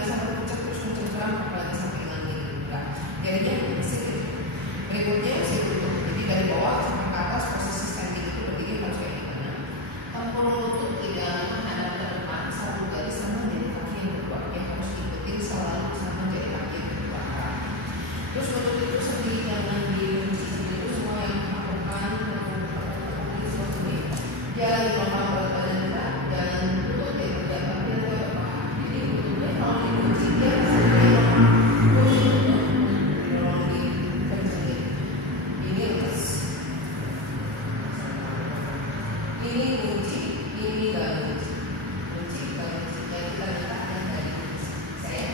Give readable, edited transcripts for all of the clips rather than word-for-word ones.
lagi sampai puncak terus mencengkeram, apalagi sampai hilang gini. Enggak. Jadinya masih berikutnya saya tutup. Jadi dari bawah sampai ke atas posisi standing itu berdiri harus kayak gimana? Tempurung lutut tidak menghadap ke depan, satu garis sama jadi kaki yang kedua. Yang harus diikuti selalu sama jadi kaki yang kedua. Terus lutut itu sendiri jangan dikunci sendiri, semua yang melakukan seperti ini. Jangan dilakukan berat badan kita, jangan lutut ya tidak tapi ada apa. Jadi lututnya kalau dikunci dia seperti ini kunci, ini gak kunci, kunci gak kunci, dan kita letakkan dari kunci. Saya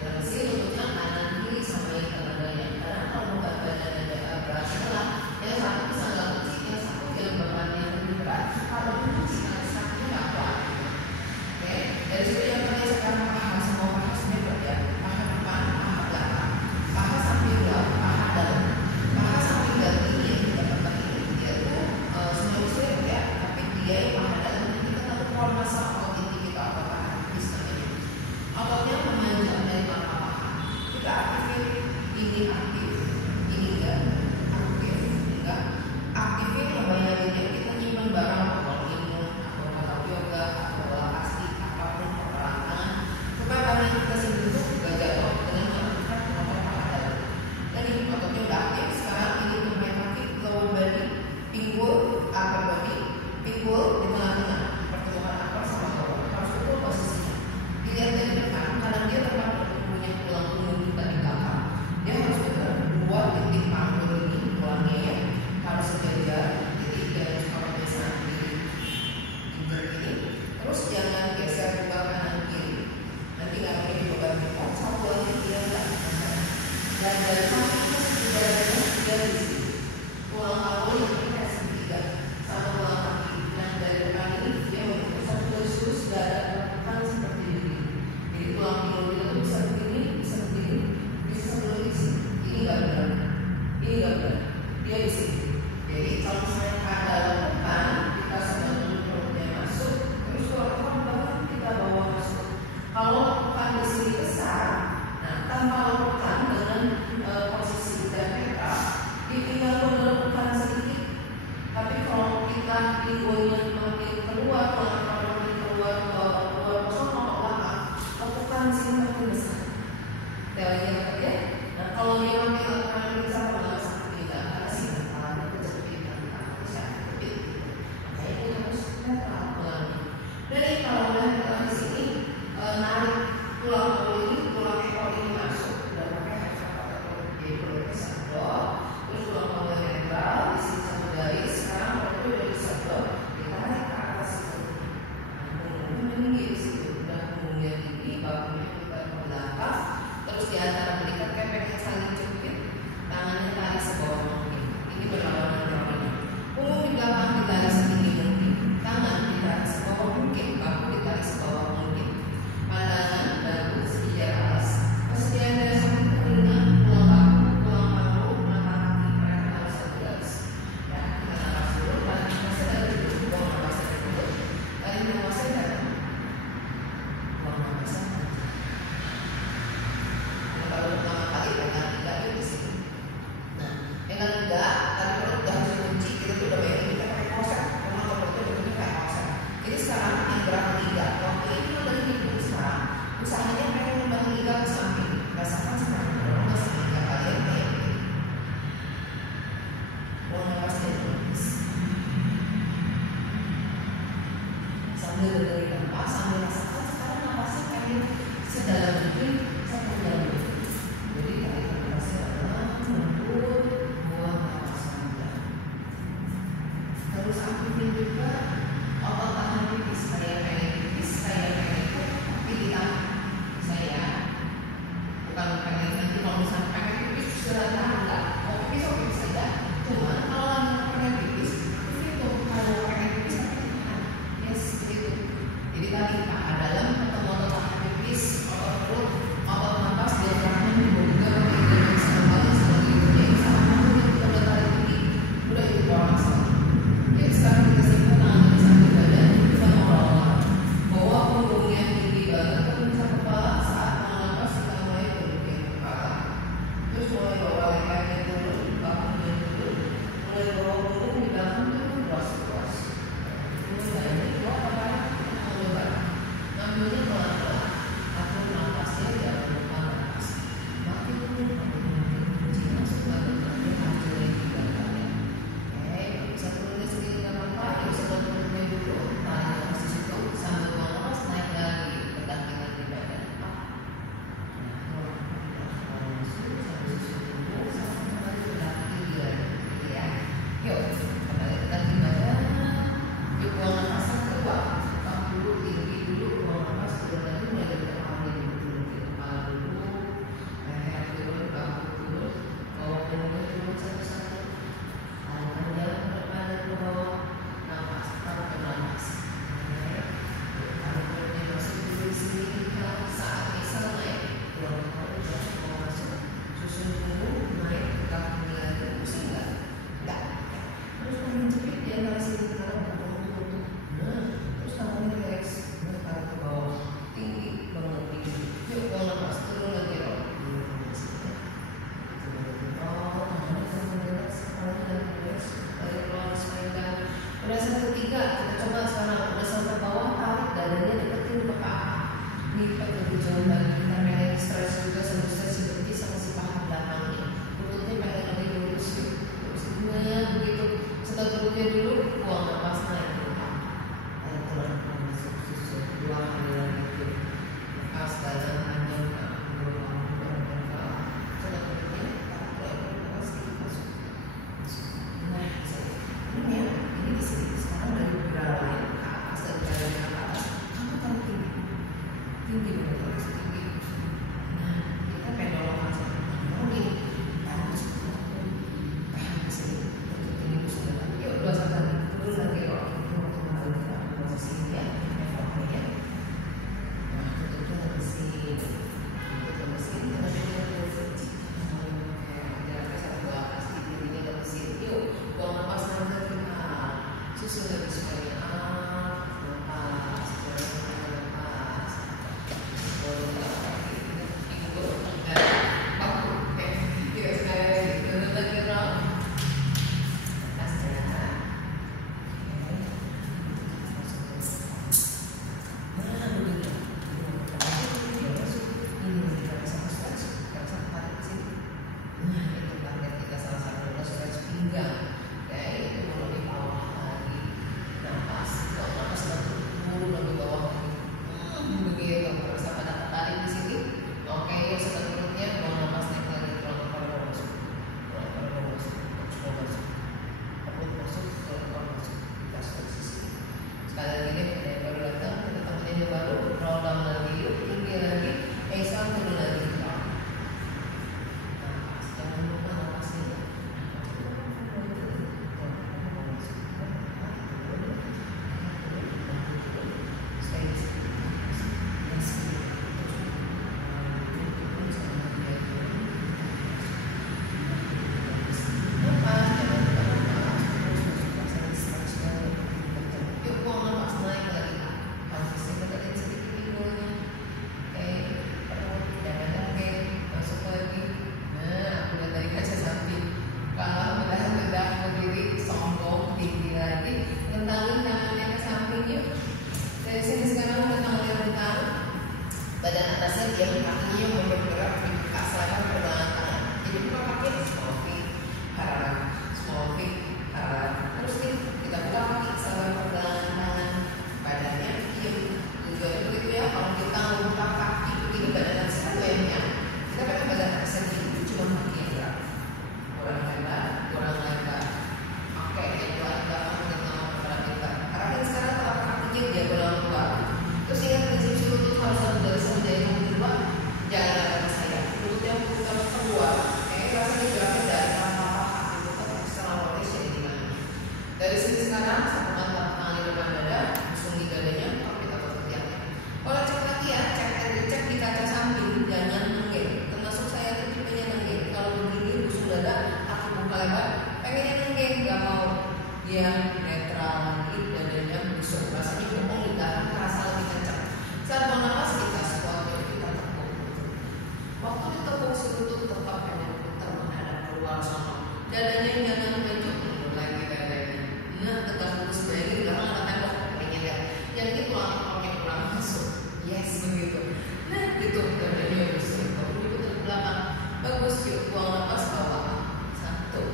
dalam sini lututnya kanan kiri sama yang tengahnya. Karena kalau berat badan ada berat sebelah, yang satu bisa gak kunci, yang satu yang bebannya lebih berat. Kalau kunci sakitnya gak kuat. Oke, dari situ yang kalian sekarang paha semua paha sebenarnya berbeda. Paha depan, paha belakang, paha samping belakang, paha dalam, paha samping dan ini yang tidak penting ini dia tuh semuanya ya, tapi dia yang paha dalam ini kita tahu pola masa otot inti kita otot paha misalnya. Ototnya memanjang dari mata paha. Kita aktifin ini aktif, ini enggak aktif, enggak aktifin membayanginnya kita nyimpan barang atau minum atau kata yoga atau bola plastik apapun peperangan supaya badan kita sendiri itu juga jatuh dengan melakukan otot paha dalam. Jadi ototnya udah aktif. Sekarang ini untuk main kaki lower body, pinggul, upper body, pinggul di tengah-tengah pertemuan upper sama bawah harus ukur posisinya. Dilihat dari depan, kadang dia terpaku punya tulang punggung kita di belakang. Dia harus benar dua titik panggul ini tulangnya ya harus sejajar. Jadi jangan kalau biasa di ini. Terus jangan geser buka kanan kiri. Nanti nggak mungkin beban kita. Satu lagi dia nggak. Dan dari sana kita sudah di sini. Tulang kaki yang kita segitiga sama tulang kaki. Nah dari depan ini dia membentuk satu garis lurus dada tertekan seperti ini. Jadi tulang pinggul kita tuh bisa begini, bisa begini, bisa sebelum di sini. Ini nggak benar, ini nggak benar. Dia di sini. Jadi kalau misalnya ada depan kita sedang perutnya masuk, terus kalau depan kita bawa masuk. Kalau depan di sini besar, nah tanpa lakukan dengan posisi dan peta, tinggal menurunkan sedikit. Tapi kalau kita pinggulnya makin keluar, makin keluar kosong atau belakang, lakukan sini makin besar. Teorinya apa ya? Nah kalau dia makin besar, malah sakit kita. Karena sih kepalanya kejepit dan kepala bisa kejepit. Makanya kita harus netral tulangnya. Jadi kalau udah netral di sini, narik tulang ini, tulang ekor ini masuk. Udah pakai hafal jadi perutnya sadar. Terus tulang kepala netral di sini satu garis. Sekarang kalau udah disadar, kita naik ke atas itu. Punggungnya tinggi di situ. Udah punggungnya tinggi, bahunya kita ke belakang. Terus di antara berikan kepeknya saling jepit. Tangannya tarik sebawah mungkin. Ini berlawanan lawannya. Punggung di belakang ditarik setinggi mungkin. Tangan ditarik sebawah mungkin. Bahu ditarik sebawah mungkin. Pandangan bahu sejajar alas. Persediaan dari samping telinga, tulang bahu, tulang paru, mata kaki mereka harus satu garis. Ya, kita nafas dulu. Tarik nafas sadar dulu. Buang nafas sadar dulu. Tarik nafas sadar. Buang nafas sadar. Kalau pertama kali pegang tiga itu di sini. Nah, pegang tiga, tadi kalau udah harus kunci, kita tuh udah bayangin kita pakai korset. Memang kalau itu bentuknya kayak korset. Jadi sekarang yang gerak tiga, waktu ini udah hidup sekarang. Usahanya pengen membagi tiga ke samping. Rasakan sekarang kalau nggak tiga kalian kayak gini. Buang nafas dari sambil dengerin nafas, sambil rasakan sekarang nafasnya pengen sedalam mungkin sepanjang mungkin. Jadi tarik nafasnya dalam, lembut, buang nafas panjang. Terus aktifin juga otot tahan pipis. Kayak pengen pipis, kayak pengen itu, tapi ditahan. Saya bukan pengen nanti kalau misalnya pengen pipis sudah tahan enggak? Mau pipis oke saja. Cuma kalau lagi pengen pipis, itu kalau pengen pipis tapi ditahan. Yes, gitu. Jadi tadi paha dalam ketemu otot tahan pipis, otot perut, otot nafas, diafragma dibuka, tidak bisa kembali seperti itu. Jadi sama yang kita udah tarik tinggi, udah itu pola masalah. Jadi sekarang kita simpan tangan di samping badan, kita olah-olah. Bawa punggungnya tinggi banget, kita bisa kepala yang kakinya mau bergerak dibuka selama pergelangan tangan. Jadi kita pakai small feet, terus nih kita buka kaki selama pergelangan tangan, badannya diem. Tujuannya begitu ya. Kalau kita membuka kaki begini badan kita goyangnya, kita kan badan sendiri cuma kaki yang gerak. Kurang lebar. Oke, yang paling belakang dengan kepala kita. Karena sekarang telapak kakinya dia bolong keluar. Terus ingat prinsip lutut harus satu dari satu dari yang kedua. Jangan ada saya. Lutut yang keluar. Rasanya geraknya dari telapak kaki kita setelah rotation di mana. Dari sini sekarang satukan telapak tangan di depan dada, usung di dadanya, kalau kita ketiaknya. Kalau cek lagi ya, cek di kaca samping, jangan nenggeng. Termasuk saya tuh tipenya nenggeng. Kalau begini usung dada, kaki buka lebar, pengennya nenggeng, nggak mau. Dia netral lagi, dadanya busuk. Rasanya bokong di dalam terasa lebih kencang. Saat mau nafas kita squat, kita tekuk. Waktu ditekuk si lutut tetap hanya putar menghadap keluar sama. Dadanya jangan maju, mundur lagi dadanya. Nah, tegak lurus bayangin belakang ada tembok, pengen lihat. Yang ini pulang masuk. Yes, begitu. Nah, gitu dadanya busuk. Kalau diputar ke belakang, bagus. Yuk, buang nafas bawah. 1,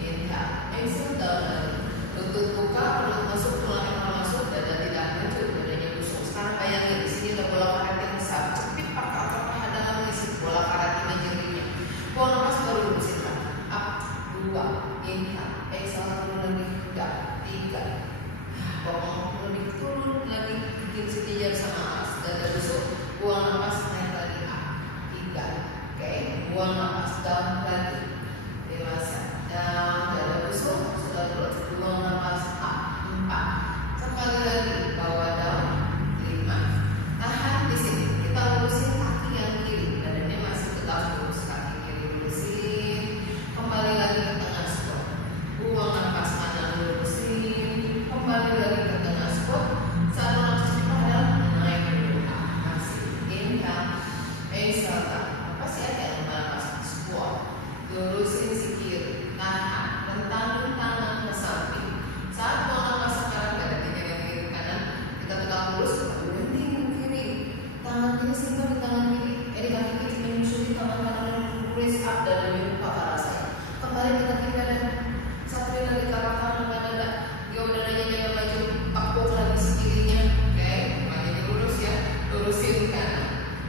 inhale, exhale down. Lutut buka, perut masuk, tulang masuk, dada tidak maju, dadanya busuk. Sekarang bayangin di sini ada bola karet yang besar. Cepit pakai otot pahadangan isi bola karet imaginary-nya. Buang nafas baru lurusin lagi. Up, 2, inhale, exhale turun lagi, 3. Bokong lebih turun lagi, bikin sejajar sama atas. Dada busuk, buang nafas naik lagi. Up, 3. Oke, buang nafas down lagi. Dewasa, down, dada busuk, sudah turun. Buang nafas up, 4. Sekali lagi bawah down, 5. Tahan di sini. Kita lurusin kaki yang kiri. Badannya masih tetap lurus. Kaki kiri lurusin. Kembali lagi ke tengah squat. Buang nafas kanan lurusin. Kembali lagi ke tengah squat. Saat nafas padahal naik dulu. Masih inhale, exhale. Apa sih ada yang nafas squat? Lurusin si kiri. Tahan. Rentangin tangan ke samping. Saat mau nafas sekarang gak ada yang kiri kanan, kita tegak lurus, bending kiri. Tangan kiri simpan di tangan kiri. Di kaki kiri menyusuri tangan kanan, raise up dan dibuka ke arah saya. Kembali ke kaki kanan. Satu lagi ke arah kanan dada. Dia dadanya jangan maju. Pakuk lagi si kirinya. Oke, badannya lurus ya. Lurusin kanan.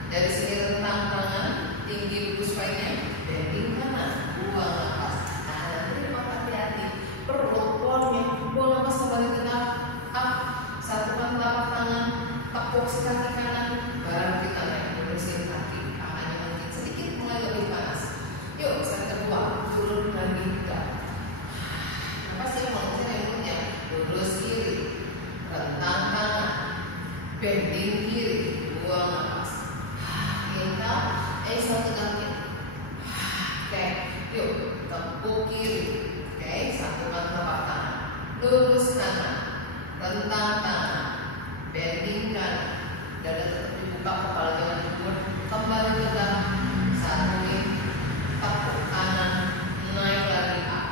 Dari sini rentang tangan, tinggi lurus spine-nya, bending kanan. Buang nafas. Perut, polnya, buang nafas kembali tegak. Up, satukan telapak tangan, tepuk si kaki kanan, baru kita naik lurusin kaki, tangannya mungkin sedikit mulai lebih panas. Yuk, set kedua, turun lagi down. Nafas yang mau cari mulutnya, lurus kiri, rentang tangan, bending kiri, buang nafas. Inhale, exhale tegaknya. Oke, yuk, tepuk kiri. Oke, satukan telapak tangan, lurus kanan, rentang tangan, bending kanan, dada tetap dibuka, kepala jangan mundur, kembali tegak. Satuin, tepuk kanan, naik lagi up.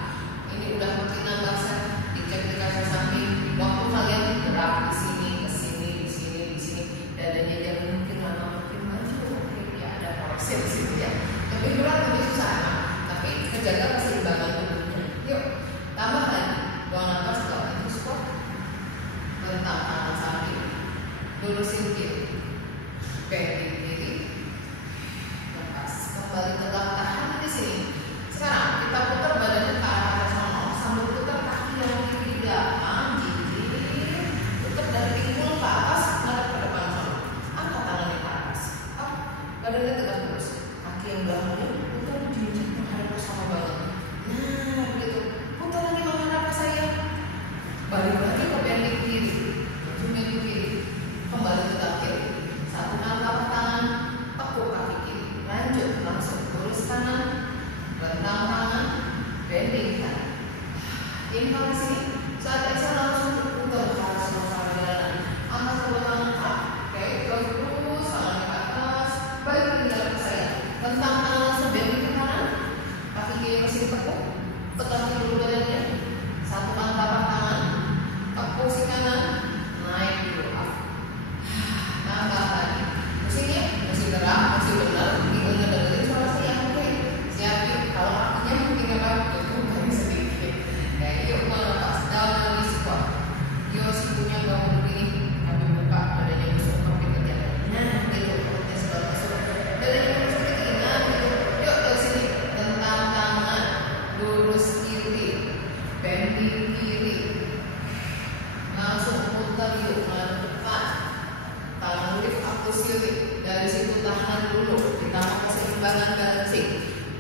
Ini udah makin nambah set, dicek di kaca samping. Waktu kalian gerak di sini, ke sini, di sini, di sini, dadanya jangan mungkin lama makin maju. Oke, ya ada proses di sini ya. Lebih berat, lebih susah, tapi kejaga keseimbangan tubuhnya. Yuk, tambah lagi. Buang nafas, down itu squat. Rentang tangan samping, lurusin kiri, bending kiri, lepas. Kembali tegak, tahan di sini. Sekarang kita putar badannya ke arah horizontal sambil putar kaki yang kiri di belakang, gigi. Putar dari pinggul ke atas, ngadep ke depan sana. Angkat tangannya ke atas. Up, badannya tegak terus. Kaki yang belakangnya putar di menghadap sama banget. kanan balancing.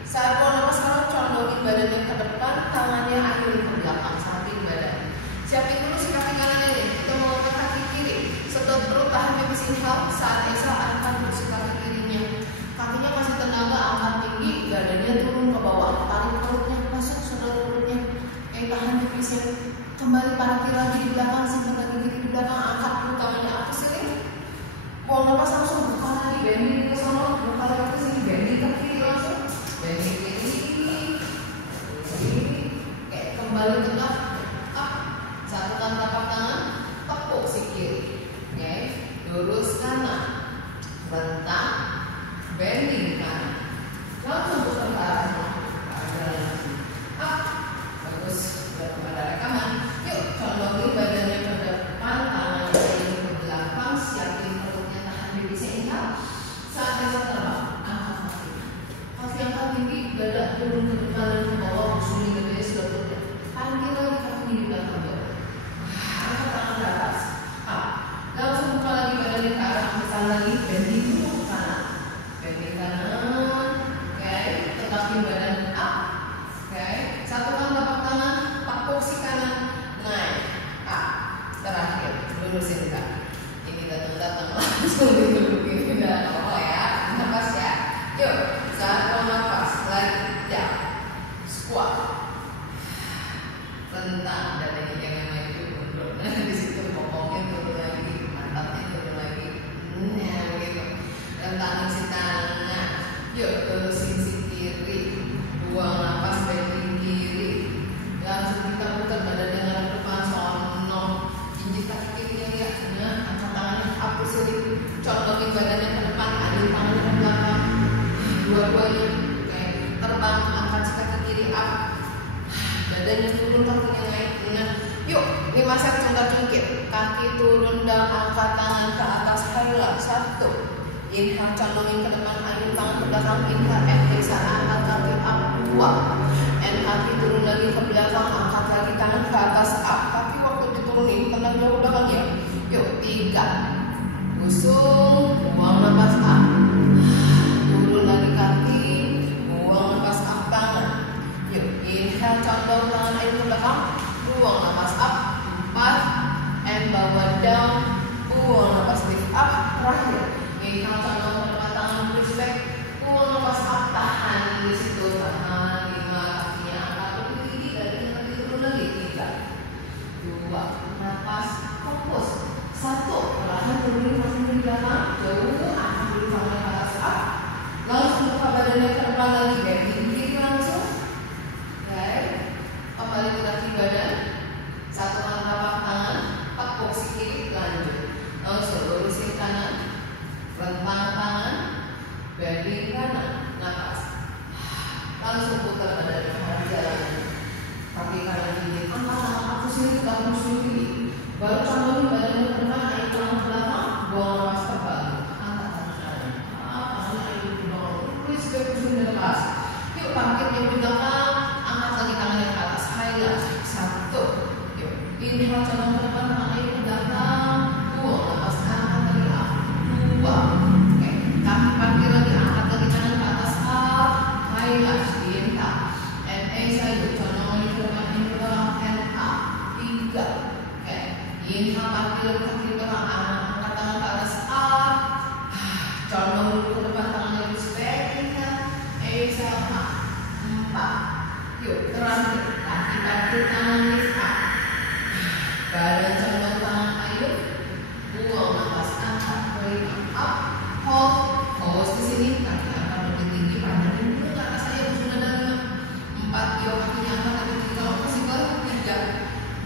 Saat buang nafas kanan, condongin badannya ke depan, tangannya akhirin ke belakang, samping badan. Siapin dulu si kaki kanannya nih. Kita mau ke kaki kiri. Sedot perut, tahan habis inhale. Saat exhale, angkat dulu si kaki kirinya. Kakinya kasih tenaga, angkat tinggi, badannya turun ke bawah. Tarik perutnya masuk, sedot perutnya. Tahan habisnya. Kembali parkir lagi di belakang, simpan lagi kiri di belakang, angkat dulu tangannya atas sini. Buang nafas langsung, buka lagi, bending ke sana, buka lagi ke sini, bending ke kiri langsung, bending kiri, kembali tegak, up, satukan telapak tangan, tepuk si kiri, lurus kanan, rentang, bending kanan, langsung putar ke arah up, bagus, sudah kepada rekaman. Yuk, condongin badannya ke depan, tangannya ke belakang, siapin perutnya, tahan bisa inhale. Saat exhale terbang, angkat kaki. Kaki angkat tinggi, dada turun ke depan dan ke bawah, usuli gedenya sudah turun. Panggil lagi kaki di belakang bawah. Angkat tangan ke atas. Langsung buka lagi badannya ke arah angkat lagi, bending dulu ke kanan. Bending kanan, tegapin badan up. Satukan telapak tangan, tepuk si kanan, naik. Terakhir, lurusin kaki. Ini datang langsung didudukin. Udah apa ya? Nafas ya. Yuk, saat mau nafas lagi, down, squat, rentang, dadanya jangan maju mundur. Di situ bokongnya turun lagi, pantatnya turun lagi. Gitu. Rentangin si tangan. Yuk, lurusin si kiri. Buang nafas dari kiri. Langsung kita putar badannya ke depan, sono. Jinjit kaki kirinya lihat. Angkat tangannya up ke sini. Condongin badannya ke depan, adil tangannya ke belakang. Dua-duanya terbang, angkat si kaki kiri up. Badannya turun, kakinya naik. Yuk, 5 set cungkir-cungkir. Kaki turun dan angkat tangan ke atas. Highlight 1. Inhale, condongin ke depan, adil tangan ke belakang. Inhale, exhale, angkat kaki up. 2. And kaki turun lagi ke belakang, angkat lagi tangan ke atas up. Kaki waktu diturunin, tenang jauh belakang ya. Yuk, 3. Usung, buang nafas up. Turun lagi kaki, buang nafas up tangan. Yuk, inhale, condong tangan air ke belakang, buang nafas up. 4. And bawa down, buang nafas lift up. Terakhir, inhale, condong ke depan, tangan push back, buang nafas up, tahan di situ, tahan. 5, kakinya angkat lebih tinggi, dari nanti turun lagi. 3, 2, nafas, fokus. 1, perlahan turunin langsung di belakang, jauh, angkat dulu tangannya ke atas up. Langsung buka badannya ke depan lagi, bending kiri langsung. Kembali ke kaki badan. Satukan telapak tangan, tepuk si kiri, lanjut. Langsung lurusin kanan, rentang tangan, bending kanan, nafas. Langsung putar badan ke arah jalan. Kaki kanan kiri, angkat tangan aku sini, kamu sini. Baru condongin badannya ke depan, air tangan ke belakang, buang nafas terbang. Angkat tangan kanan. Tangan air ke bawah. Please back to the lepas. Yuk, parkir yang di belakang, angkat lagi tangannya ke atas. Highlight 1. Yuk, inhale, condong ke depan, tangan air ke belakang, buang nafas, angkat lagi up. 2. Kaki parkir lagi, angkat lagi tangan ke atas up. Highlight, inhale. And exhale, condong lagi ke depan, air ke belakang, and up. 3. Inhale, parkir kaki belakang, angkat tangan ke atas up. Condong dulu ke depan, tangannya push back. Inhale, exhale, up. 4. Yuk, terakhir, kaki parkir, tangan lift up. Badan condong tangan ayo. Buang nafas, angkat balik up. Hold, pause di sini. Kaki angkat lebih tinggi, panjangin dulu ke atas ayo. Sudah ada 5. 4, yuk kakinya angkat lebih tinggi kalau possible. 3,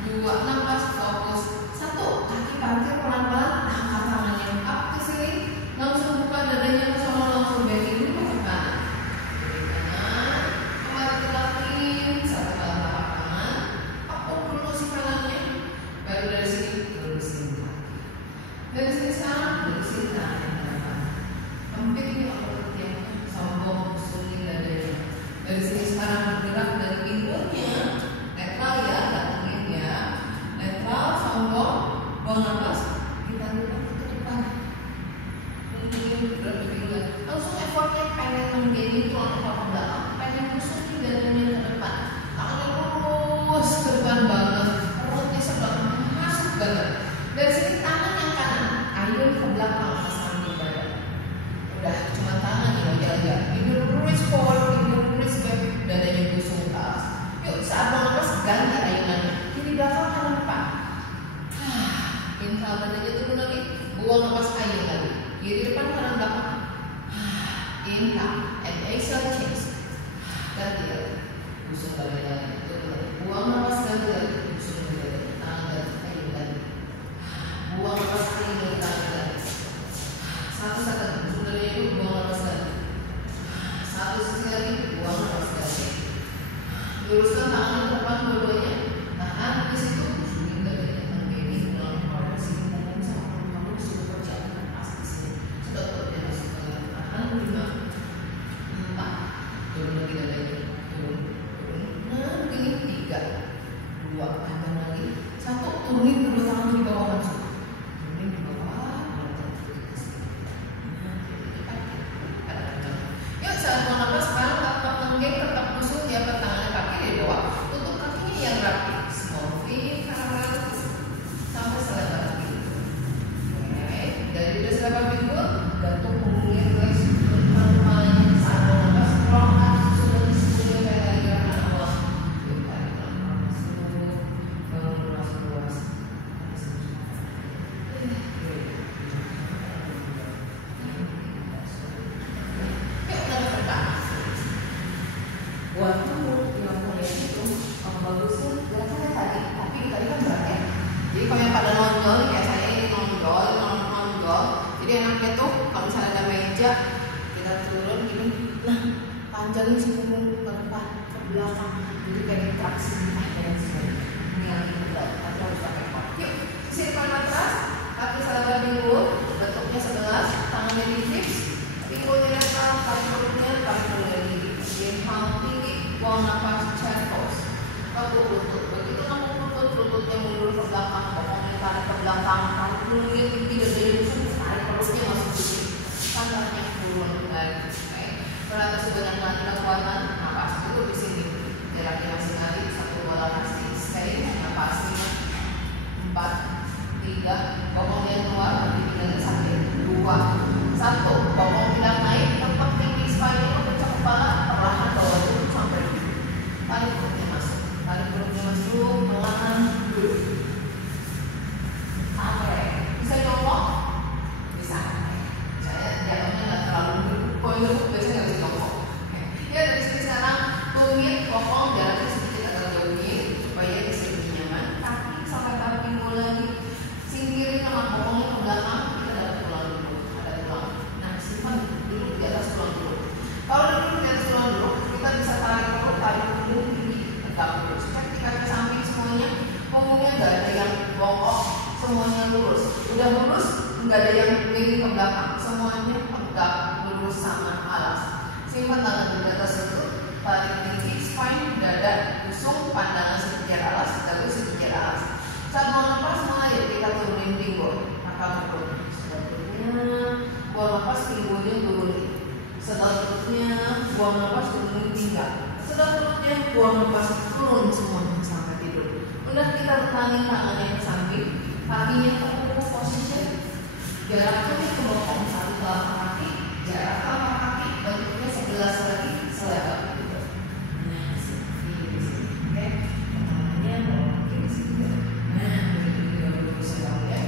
2, nafas, fokus. 1, kaki parkir pelan-pelan, angkat tangannya up ke sini. Langsung buka dadanya ke sana, langsung bending dulu ke depan. Dari kanan, kembali tegapin. Satu telapak tangan, tepuk dulu si kanannya. Baru dari sini berat juga. Langsung effortnya pengen menggini tulang kepala ke belakang, pengen musuhin dadanya ke depan, tangannya lurus ke depan banget, perutnya sebelah masuk banget. Dari sini tangan yang kanan ayun ke belakang ke samping badan. Udah cuma tangan ini aja. Ini reach forward, ini reach back, dadanya busung ke atas. Yuk saat mau lepas ganti ayunannya, kiri belakang kanan depan. Inhale dan aja turun lagi, buang lepas ayun lagi, kiri depan kanan belakang. Inhale and exhale change. Ganti lagi, busung badan lagi, turun lagi, buang lepas ganti lagi, busung badan, tangan ganti ayun lagi, buang lepas ayun lagi, tangan lagi. Satu-satu, busung badan itu buang lepas lagi. Satu sisi lagi, buang lepas lagi. Luruskan tangan ke depan dua-duanya, tahan di situ, busungin dadanya. Turun lagi dadanya, turun, nah begini 3, 2, tambah lagi 1, turunin kedua tangan di bawah langsung, turunin di bawah, yuk saat mau nafas sekarang tetap menggeng, tetap busung ya, tangannya kaki di bawah, tutup kakinya yang rapi, small feet sampai selebar kaki. Oke, dari udah selebar pinggul, gantung punggungnya guys, kepalanya saat mau nafas long. Buat kamu yang mau lihat itu bagusnya gerakannya tadi, tapi tadi kan berat ya. Jadi kalau yang pada nonjol kayak saya ini nonjol, jadi enaknya tuh kalau misalnya ada meja kita turun gini, nah panjangin si punggung ke depan, ke belakang, jadi kayak traksi dan sebagainya. Ini yang berat, tapi harus pakai pot. Yuk, sisirkan matras, kaki selebar pinggul, bentuknya 11, tangannya di hips, pinggulnya netral, tarik perutnya, tarik lagi. Inhale tinggi, buang nafas, chest pose. Tekuk lutut, begitu kamu lututnya mundur ke belakang, bokongnya tarik ke belakang, tarik punggungnya tinggi dan jadi busung, tarik perutnya masuk tinggi, tangannya turun kembali. Oke, berarti sebanyak nanti kekuatan nafas dulu di sini. Jaraknya masih ngalir 1 bola pasti. Stay, nafasnya 4, 3, bokongnya keluar, tinggal sampai 2, 1, bokong tidak naik, tempat tinggi spine-nya pecah kepala, perlahan bawah dulu sampai tarik perutnya masuk, pelan dulu sampai bisa jongkok, bisa. Saya jatuhnya nggak terlalu dulu, biasanya nggak bisa jongkok. Ya dari sini sekarang tumit, kokong jaraknya sedikit agak jauhin supaya bisa lebih nyaman. Kaki sampai tarik pinggul lagi, singkirin sama kokongnya ke belakang, kita dapat tulang dulu, ada tulang. Nah simpan dulu di atas tulang dulu. Kalau dulu di atas tulang dulu, kita bisa tarik perut, tarik punggung tinggi, tegak lurus. Cek di kaki samping semuanya, punggungnya nggak ada yang bongkok, semuanya lurus. Udah lurus, nggak ada yang miring ke belakang, semuanya tegak lurus sama alas. Simpan tangan di atas itu, tarik tinggi, spine, dada, busung, pandangan sekejar alas, dagu sekejar alas. Saat mau lepas, mulai kita turunin pinggul, angkat perut. Selanjutnya, buang lepas pinggulnya turunin. Selanjutnya buang nafas turunin pinggang. Selanjutnya buang nafas turun semuanya sampai tidur. Udah kita tentangin tangannya ke samping, kakinya ke punggung position, jaraknya ke bokong, satu telapak kaki, jarak telapak kaki bentuknya 11 lagi selebar gitu. Nah seperti ini, oke. Tangannya bawa kaki di sini. Nah begitu juga dulu bisa tahu ya.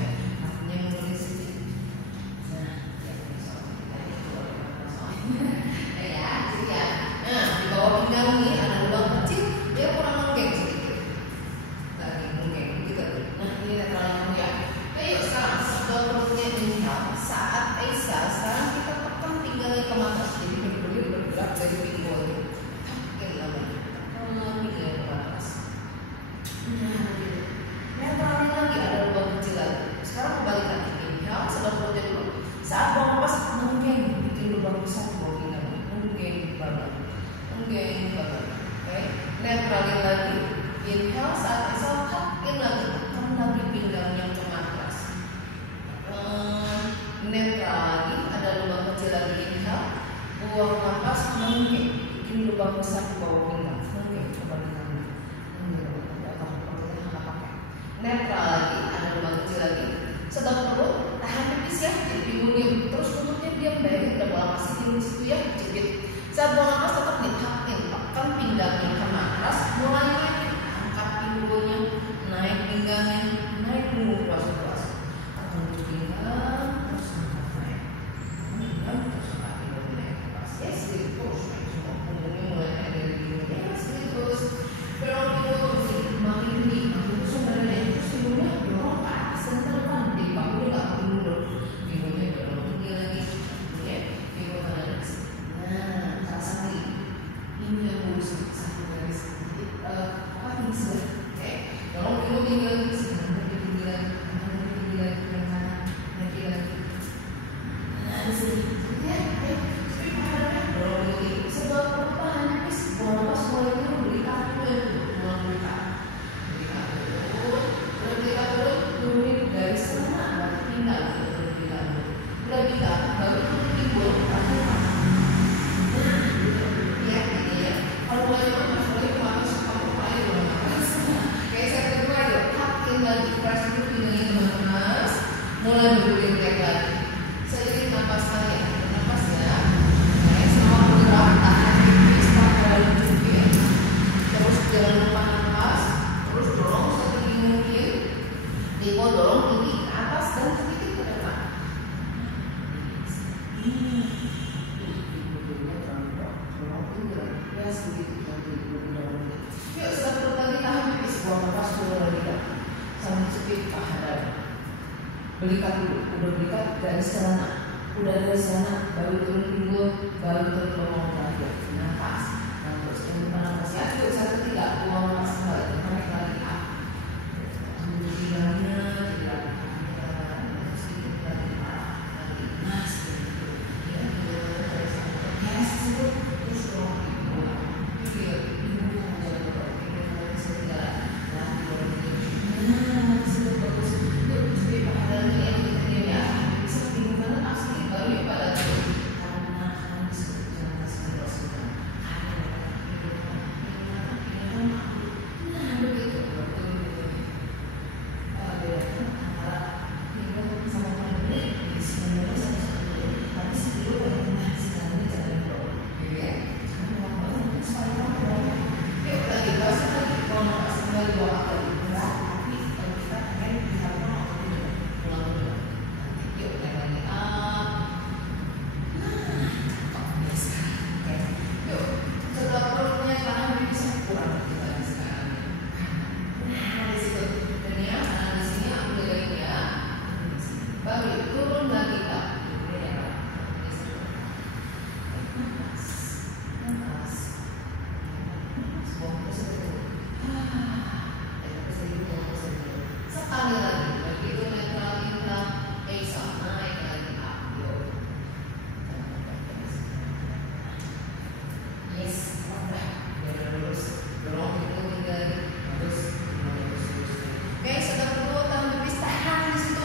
Kakinya mulai sedikit. Nah ya. Nah, di bawah pinggang ini ada lubang kecil, dia kurang menggeng sedikit. Lagi menggeng gitu. Nah, ini netral yang ya. Nah, yuk sekarang sebelum perutnya inhale, saat exhale sekarang lubang besar di bawah pinggang. Oke, coba ditahan. Netral lagi, ada lubang kecil lagi. Sedot perut, tahan pipis ya, jadi diam. Terus tutupnya diam, dari udah bola masih di situ ya, jepit. Saat buang nafas tetap ditahan, tekan pinggangnya ke atas, mulai naik, angkat pinggulnya, naik pinggangnya, naik punggung puas-puas. Tekan pinggang, terus angkat naik. Pinggang terus angkat pinggangnya naik ke atas. Yes, terus naik semua punggungnya mulai naik dari pinggangnya. Yes, terus dorong pinggul terus makin tinggi, makin terus badannya, terus pinggulnya dorong ke atas dan ke depan. Di pinggulnya nggak makin mundur, pinggulnya dorong tinggi lagi, ya, pinggul kanan. Nah, sekali ini yang lurus satu garis. Jadi apa tinggi sebelah, oke? Dorong pinggul tinggi lagi, sekarang lebih tinggi lagi, tinggi lagi, yang kanan, lagi lagi. Nah, di sini, ya, oke. Strip paha, dorong pinggul tinggi. Sebab pertahan nafas, buang nafas mulai turun, berikan turun, buang berikan, berikan turun, berikan turun, turunin dari sana, balik pinggang, berikan, udah berikan, baru turun pinggul, tahan. Kalau mulai mas mulai kemarin kamu mulai belum nafas. Kayak saya kedua itu hakin lagi, press dulu pinggangnya teman-teman. Mulai berguling kayak lagi. Seiring nafas kalian, nafas ya. Naik sama bergerak, tahan pipis pada lucu ya. Terus jangan lupa nafas, terus dorong setinggi mungkin. Pinggul dorong tinggi ke atas dan sedikit ke depan. Yuk, setelah lagi tahan pipis, buang nafas dulu lagi dah. Sambil cepit paha dada. Belikat dulu, udah belikat dari sana, udah dari sana, baru turun pinggul, baru turun lubang terakhir. Nafas, nah terus jangan lupa nafas ya. Yuk, 1, 3, buang nafas kembali, naik lagi up. Ambil pinggangnya, tidak sedikit lagi lagi, nah sedikit. Ya, dari sana, ya sedikit, terus dorong pinggul.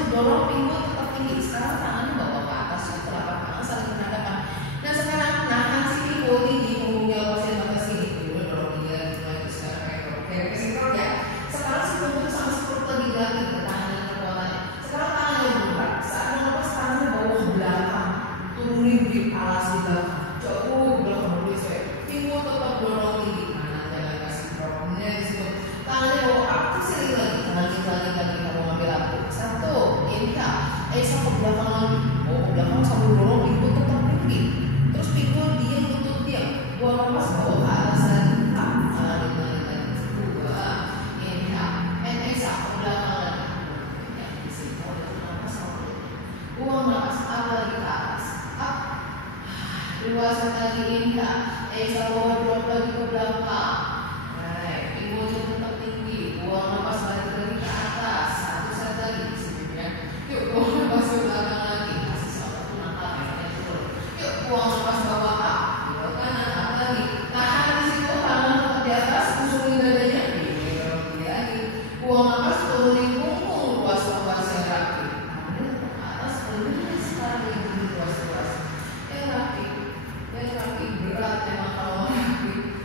Dorong pinggul tetap tinggi. Sekarang tangannya bawa ke atas, telapak tangan saling berhadapan. Nah sekarang nahan si pinggul tinggi, punggungnya lepasin ke sini. Pinggul dorong tinggi lagi, mulai sekarang kayak kesentrol ya. Sekarang si punggul sama si perut lagi lagi pertahanan kekuatannya. Sekarang tangannya bergerak. Saat melepas tangannya bawa ke belakang, turunin grip alas di belakang. Jauh ke belakang dulu saya. Pinggul tetap dorong tinggi. Kanan jangan kasih dropnya disebut. Tangannya bawa aktif sekali lagi. Tangan lagi kamu ngambil aku. 1, inhale, exhale ke belakang lagi. Bawa ke belakang sambil dorong pinggul tetap tinggi. Terus pinggul diam, lutut diam. Buang nafas bawa ke atas lagi. Tarik lagi. 2, inhale, and exhale ke belakang lagi. Ya, di sini bawa nafas sama. Buang nafas lagi ke atas. Up. 2 lagi inhale, exhale bawa drop lagi ke belakang. Naik, pinggulnya tetap tinggi. Buang nafas lagi ke atas. 1 set lagi di sini ya. Yuk, buang nafas ke belakang lagi. Kasih satu nafas ya, turun. Yuk, buang nafas bawah up. Belok kanan up lagi. Tahan di situ, tangan tetap di atas, usulin dadanya. Lagi. Buang nafas, turunin punggung, luas-luas yang rapi. Tangannya tetap ke atas, turunin sekali luas-luas. Yang rapi, berat emang kalau rapi.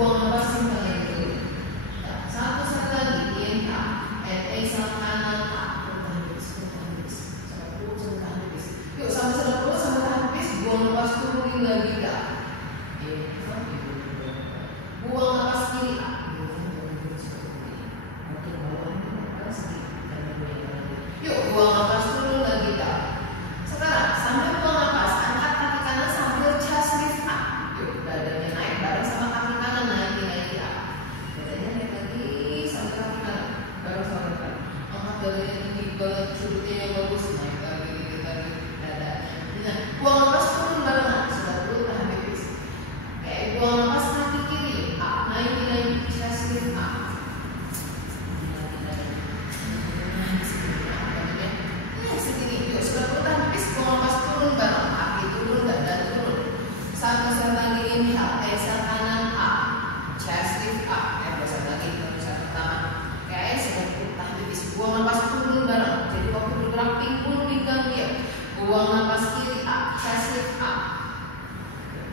buang nafas simpan yang itu. Satu lagi, inhale, and exhale kanan up. Yuk sampai 10 sampai habis, buang nafas turunin lagi kak. Buang nafas kiri up. Yuk buang nafas turun lagi kak. Sekarang sambil buang nafas, angkat kaki kanan sambil chest lift up. Yuk dadanya naik bareng sama kaki kanan, naik up. Dadanya naik lagi sampai kaki kanan bareng sama kaki kanan. Angkat dadanya tinggi banget, surutnya yang bagus, naik lagi dadanya. Nah, buang nafas turun barengan, sudah dulu tahan pipis. Oke, buang nafas kaki kiri up, naik chest lift up. Satu lagi inhale, exhale kanan up, chest lift up. Besar lagi, besar pertama. Oke, sudah tahan pipis. Buang nafas turun bareng. Jadi waktu bergerak pinggul pinggang dia. Buang nafas kiri up, chest lift up.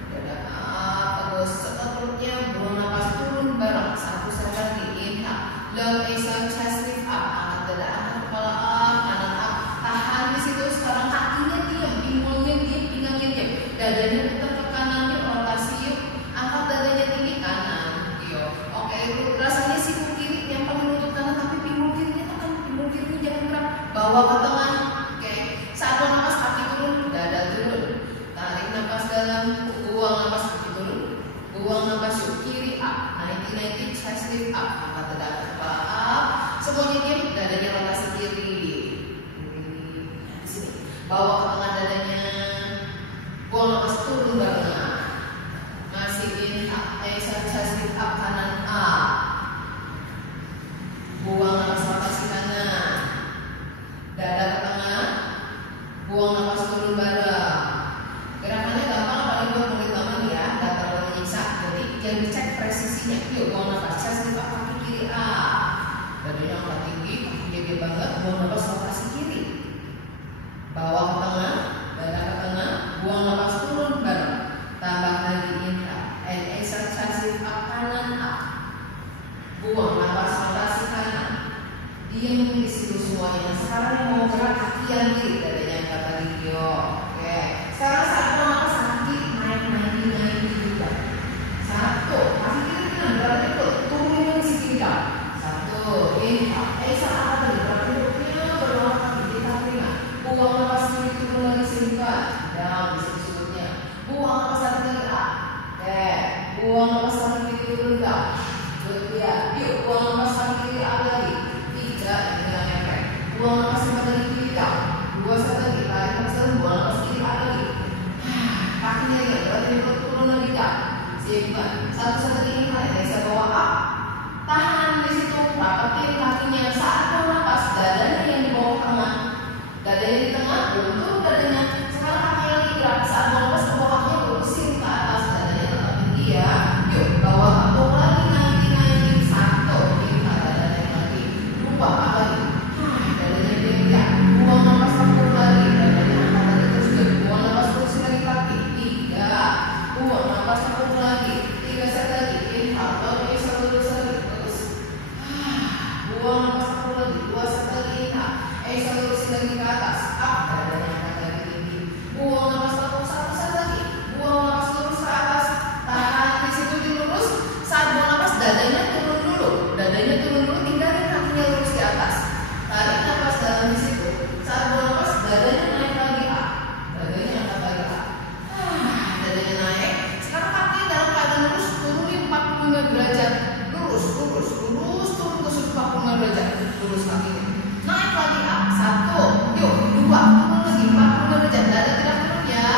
Dada up, terus setelahnya buang nafas turun bareng. Satu lagi inhale, long exhale, chest lift up. Angkat dada, angkat kepala up, kanan up. Tahan di situ. Sekarang kakinya diam, pinggulnya diam, pinggangnya diam. Dadanya tetap ke kanan, yuk rotasi yuk. Angkat dadanya tinggi kanan, yuk. Oke, rasanya siku kiri yang paling lutut kanan, tapi pinggul kirinya tekan, pinggul kirinya jangan gerak. Bawa ke tengah. Oke, saat buang nafas kaki turun, dada turun. Tarik nafas dalam, buang nafas kaki turun. Buang nafas yuk kiri up, naik chest lift up. Angkat dada kepala up, semuanya diam, dadanya rotasi kiri. Di sini, bawa ke tengah dadanya. Buang nafas turun barengan. Masih inhale, exhale, chest lift up kanan up. Buang nafas rotasi kanan. Dada ke tengah. Buang nafas turun bareng. Gerakannya gampang, paling buat murid lama nih ya, nggak terlalu menyiksa. Jadi jangan dicek presisinya. Yuk buang nafas, chest lift up kaki kiri up. Dadanya angkat tinggi, kakinya gede banget. Buang nafas rotasi kiri. Bawa ke tengah. Dada ke tengah, buang nafas turun bareng. Tambah lagi inhale, and exhale, chest lift up kanan up. Buang nafas rotasi kanan. Diam di situ semuanya. Sekarang yang mau gerak kaki yang kiri, dadanya angkat lagi yo. Oke. Sekarang saat buang nafas kaki naik juga. Satu, kaki kiri kanan berarti turunin si kiri. Satu, inhale, exhale angkat lagi berarti berdoa kaki kita terima. Buang nafas kiri turun lagi simpan. Down di situ sudutnya. Buang nafas lagi up. Oke. Buang nafas kaki kiri turun down. Ya. Yuk buang nafas kaki kiri up lagi. 3, ini yang buang nafas lagi kiri down. 2 lagi. Tarik nafas buang nafas kiri up lagi. Kakinya ya berarti turun lagi down. Simpan. 1 lagi inhale. Bisa bawa up. Tahan di situ. Rapetin kakinya. Saat buang nafas dadanya yang di bawah tengah. Dadanya di tengah, belum turun dadanya. Sekarang kakinya lagi gerak. Saat mau lepas ke bawah kakinya lurusin ke atas. Dadanya tetap tinggi ya. Yuk, bawa kapok lagi, naik. 1, inhale, dada naik lagi. 2, apa lagi? Dadanya diam. Buang nafas kapok lagi. Dadanya angkat lagi terus. Buang nafas terusin lagi kaki. 3, buang nafas kapok lagi. 3 set lagi. Inhale, terus lagi. Terus. Buang nafas kapok lagi. 2 set lagi. Inhale. Exhale terusin lagi ke atas. Up, dadanya angkat lagi tinggi. Buang nafas kapok 1 set lagi. Buang nafas lurus ke atas. Tahan di situ dilurus. Saat buang nafas dadanya turun dulu. Tinggalin kakinya lurus di atas. Tarik nafas dalam di situ. Saat buang nafas dadanya naik lagi up. Dadanya angkat lagi up. Dadanya naik. Sekarang kaki dalam keadaan lurus turunin 45 derajat. Lurus turun ke sudut 45 derajat. Lurus kakinya. Naik lagi up. 1, yuk 2, turun lagi 45 derajat. Dada tidak turun ya.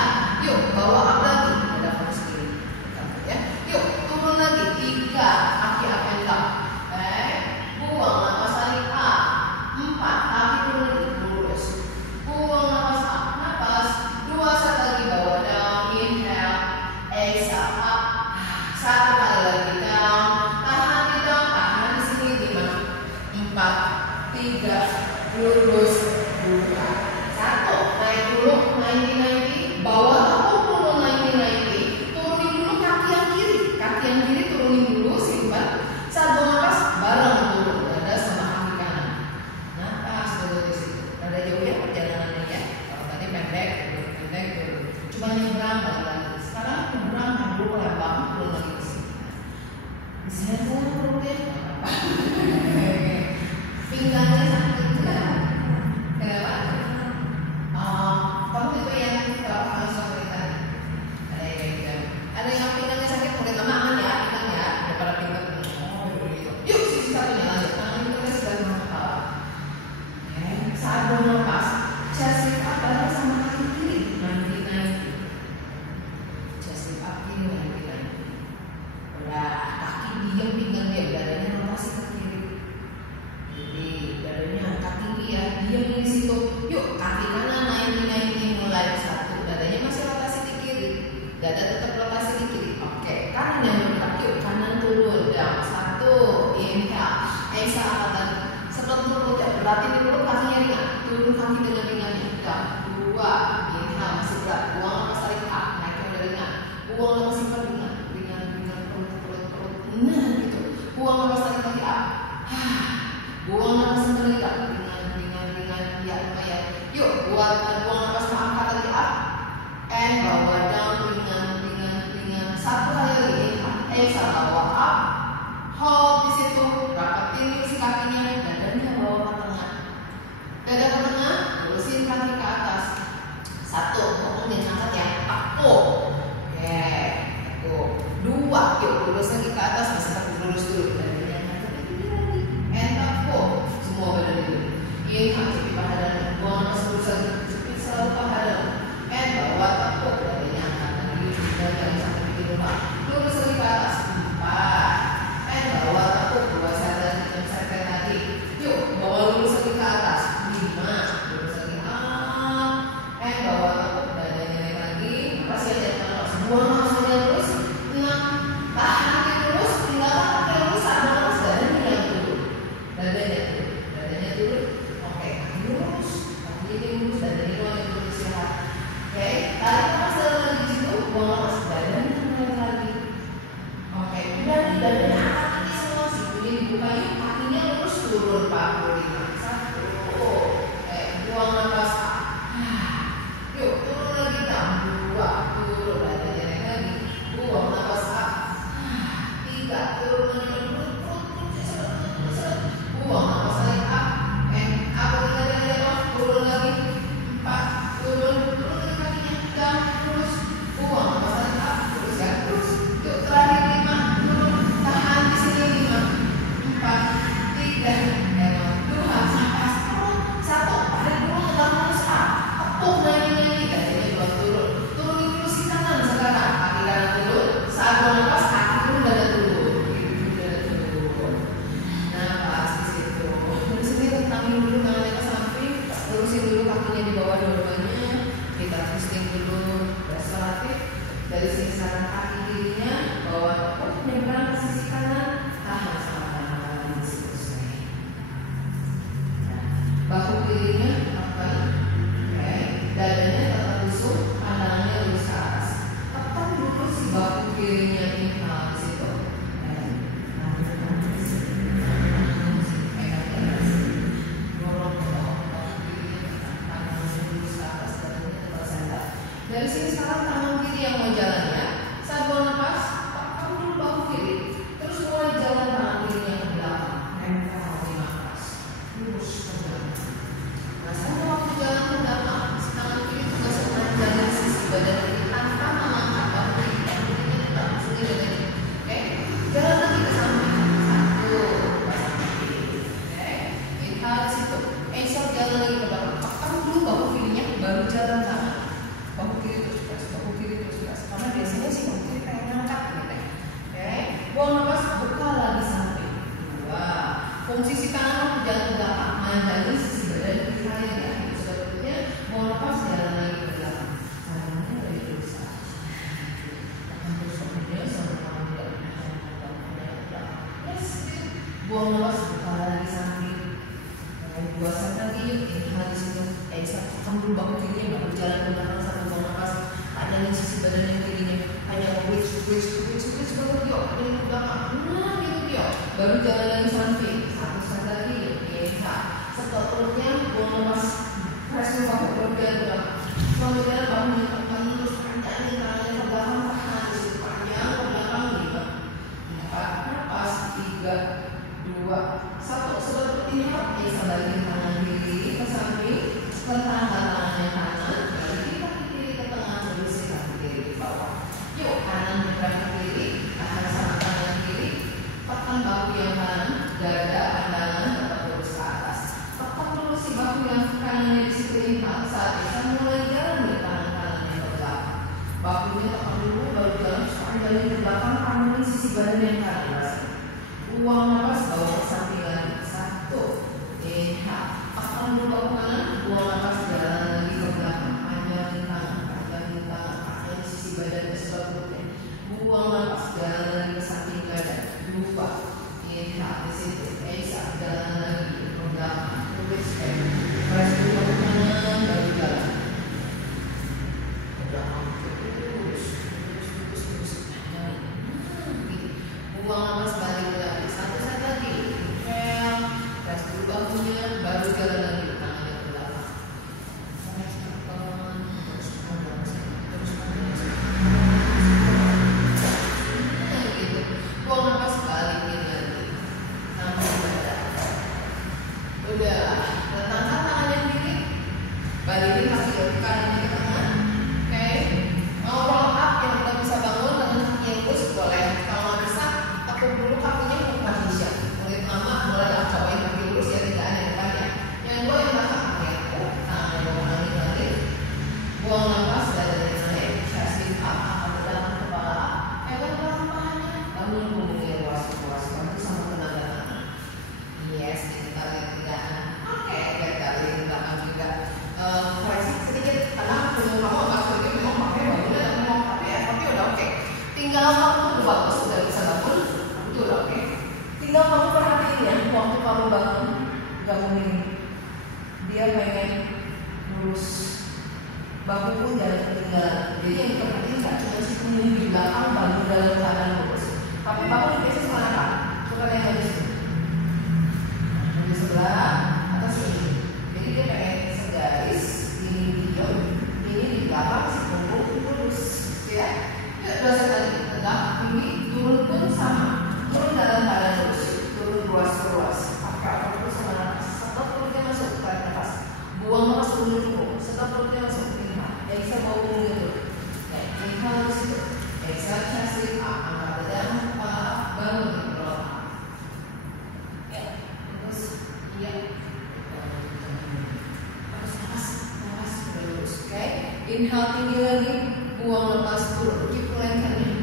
Yuk bawa up lagi. Dada harus kiri. Ya. Yuk turun lagi. 3, kaki up and down. Buang nafas tarik up. 4, kaki turun lagi. Lurus. Buang nafas up. Nafas. 2 set lagi bawa down. Inhale. Exhale up. 1 kali lagi down. Tahan di down. Tahan di sini 5, 4, 3, lurus, 2, 1, naik dulu, naik Misalnya saya perutnya pinggangnya sakit enggak? Kenapa? Kamu tipe yang kalau suami kita ada yang kayak gitu. Ada yang pinggangnya sakit mungkin lama aman ya pinggangnya daripada pinggang. Yuk sisi satunya lanjut. Tangan kita sebelah mana kepala. Saat bernapas, chest lift up bareng sama kaki kiri. Nanti naik. Chest lift up kiri nanti naik. Udah kaki diam pinggang dia, dadanya rotasi ke kiri. Jadi dadanya angkat tinggi ya, diam di situ. Yuk kaki kanan naik mulai satu. Dadanya masih rotasi di kiri. Dada tetap rotasi di kiri. Oke, kanan yang bergerak. Yuk kanan turun down. Satu, inhale. Exhale angkat lagi. Setelah turun ya, berarti di perut kakinya ringan. Turun kaki dengan ringannya. Down. Dua, inhale masih berat. Buang lepas tarik up. Naiknya udah ringan. Buang lepas simpan ringan. Nah gitu. Buang lepas tarik lagi up. Buang lepas simpan ringan. Ya lumayan. Yuk buang lepas angkat lagi up. And bawa down ringan. Satu kali lagi inhale. Exhale bawa up. Hold di situ. Rapetin isi kakinya. Dadanya bawa ke tengah. Dada ke tengah. Lurusin kaki ke atas. Satu. Ngomong jangan angkat ya. Tekuk. Tekuk. Dua. Yuk lurus lagi ke atas. Masih tetap lurus dulu. Dadanya angkat lagi. And tekuk. Semua badan dulu. Inhale. Cepit paha dalam. Buang nafas lurus lagi. Cepit selalu paha dalam. And bawa tekuk. Dadanya angkat lagi. Jangan sampai bikin lupa. Lurus lagi ke atas. 4. And bawa tekuk. 2 set lagi. Yuk bawa lurus lagi ke atas. 5. Lurus lagi up. And bawa tekuk. Dadanya naik lagi. Nafas ya jangan nafas. Buang nafasnya lurus. 6. Tahan kaki lurus. Tinggalkan kaki lurus. Saat nafas dadanya yang turun. Dadanya turun. Oke, kaki lurus. Kaki lurus. Dadanya doang yang turun istirahat. Oke, tarik nafas dalam lagi di situ. Buang nafas. Dadanya naik lagi. Oke, udah nih dadanya angkat kaki semua. Situnya dibuka yuk. Kakinya lurus turun 45. 1. Buang nafas. Yuk turun lagi down. 2. Turun. Dadanya naik lagi. Buang nafas up. 3. Turun lagi. Buang nafas lagi up. Up lagi. Turun lagi. 4. Turun lagi kakinya. Down. Terus. Buang nafas lagi up. Terus ya. Terus. Yuk terakhir 5. Turun. Tahan di sini 5. 4. 3. 2. Nafas turun. 1. Tarik dulu. Tegang terus up. Tekuk naik. Dadanya buang turun. Turunin dulu si kanan sekarang. Kaki kanan turun. Saat buang nafas kaki turun dada turun. Nafas di situ. Terus ini tentangin dulu tangannya ke samping. Lurusin dulu kakinya di bawah dua-duanya. Kita twisting dulu restoratif. Dari sisi kanan kaki kirinya bawa tekuk nyebrang ke sisi kanan. Tahan sama tangan di situ. Bahu kirinya tekan. Oke. Dadanya tetap busuk. Pandangannya lurus ke atas. Tekan dulu si bahu kirinya inhale di situ. Dari sini sekarang tangan kiri yang mau jalan ya. Saat buang nafas, tekan dulu bahu kiri. Terus mulai jalan tangan kirinya ke belakang. Nempel di nafas. Lurus ke belakang. Nah, saya waktu jalan ke belakang, tangan kiri juga sengaja jalan sisi badan kiri tanpa mengangkat bahu kiri. Bahu kirinya tetap sini dadanya. Oke, jalan lagi ke samping. 1, pasang kaki. Oke, inhale di situ. Exhale jalan lagi ke belakang. Tekan dulu bahu kirinya, baru jalan tangan. Bahu kiri terus keras. Karena biasanya sih bahu kiri pengen ngangkat gitu. Oke, buang nafas, buka lagi samping. 2. Fungsi si kanan jalan ke belakang, manjangin sisi badan kiri kalian ya. Sebetulnya buang nafas jalan lagi ke belakang. Tangannya dari lurus. Akan terus kemudian sampai tangan tidak belakang. Yes. Buang nafas, buka lagi samping. 2 set lagi yuk. Inhale di situ. Exhale, tekan dulu bahu kirinya, baru jalan ke belakang sampai buang nafas. Panjangin sisi badan yang kirinya. Hanya twitch banget yuk. Panjangin ke belakang. Nah gitu yuk. Baru jalan lagi samping. 1 set lagi yuk. Inhale. Setelah perutnya buang nafas. Press dulu bahu perut ke belakang. Lalu jalan bahunya tekan terus panjangin tangannya ke belakang. Tahan di situ panjang ke belakang gitu. 4 nafas. 2, 1. Sebelum inhale, bisa balikin tangan kiri ke samping, letakkan tangan yang kanan, balikin kaki kiri ke tengah, lurus kaki kiri di bawah. Yuk, kanan gerak ke kiri, tahan sama tangan kiri, tekan bahu yang kanan, dada, pandangan tetap lurus ke atas. Tekan dulu si bahu yang kanannya di situ inhale, saat bisa mulai jalan dari tangan kanannya ke belakang. Bahunya tekan dulu, baru jalan supaya jalan ke belakang, kanan sisi badan yang kanan. Buang nafas, bawa ke samping lagi. 1, inhale, tekan dulu bahu kanan, buang nafas, jalan lagi ke belakang, panjangin tangan, panjangin sisi badan ke sebelah perutnya. Buang nafas, jalan lagi ke samping badan. 2, inhale di situ, exhale, jalan lagi ke belakang, terus press dulu bahu kanan, baru jalan. Buang nafas, balik lagi. 1 set lagi. Inhale, press dulu bahunya, baru jalan lagi tangannya ke belakang. Gitu. Buang nafas, balikin lagi. Sampai badan. Udah, letakkan tangan yang kiri, balikin kaki kanan ke tengah. Oke, mau roll up yang udah bisa bangun dengan kaki yang lurus boleh. Kalau nggak bisa, tekuk dulu kakinya ke position. Mulai lama, mulai cobain kaki lurus ya, tidak ada yang depannya. Yang 2 yang belakang ya, tangan yang bawah lagi. Buang nafas, dadanya naik, chest lift up, angkat ke dalam kepala, pegang pelan-pelan, bangun punggungnya luas-luas, bantu sama tenaga tangan. Yes, ini kalian tidak. Oke, biar kalian belakang juga. Koreksi sedikit, karena punggung kamu agak sedikit memang pakai bangunnya dan memang tapi udah oke. Tinggal kamu udah bagus, udah bisa bangun, itu udah oke. Tinggal kamu perhatiin ya, waktu kamu bangun, gabungin. Dia pengen lurus, bahu pun jangan ketinggalan. Jadi yang diperhatiin nggak cuma si punggung di belakang, bangun dalam keadaan lurus, tapi bahu digeser kemana kan? Bukan yang habis itu. Di sebelah atas ini. Jadi dia pengen segaris, ini diam, ini di belakang, si punggung lurus, ya. Yuk, 2 set lagi. Tegak, tinggi, turun pun sama. Turun dalam keadaan lurus, turun ruas-ruas. Pakai otot terus sama nafas. Setelah perutnya masuk, tarik nafas. Buang nafas turun cukup. Setelah perutnya masuk, inhale. Yang bisa bawa punggung gitu. Inhale di situ. Exhale, chest lift up, angkat dada, kepala up, bangun di bawah. Ya, terus, iya. Terus nafas, udah lurus. Oke, inhale tinggi lagi, buang nafas turun. Keep lengthening.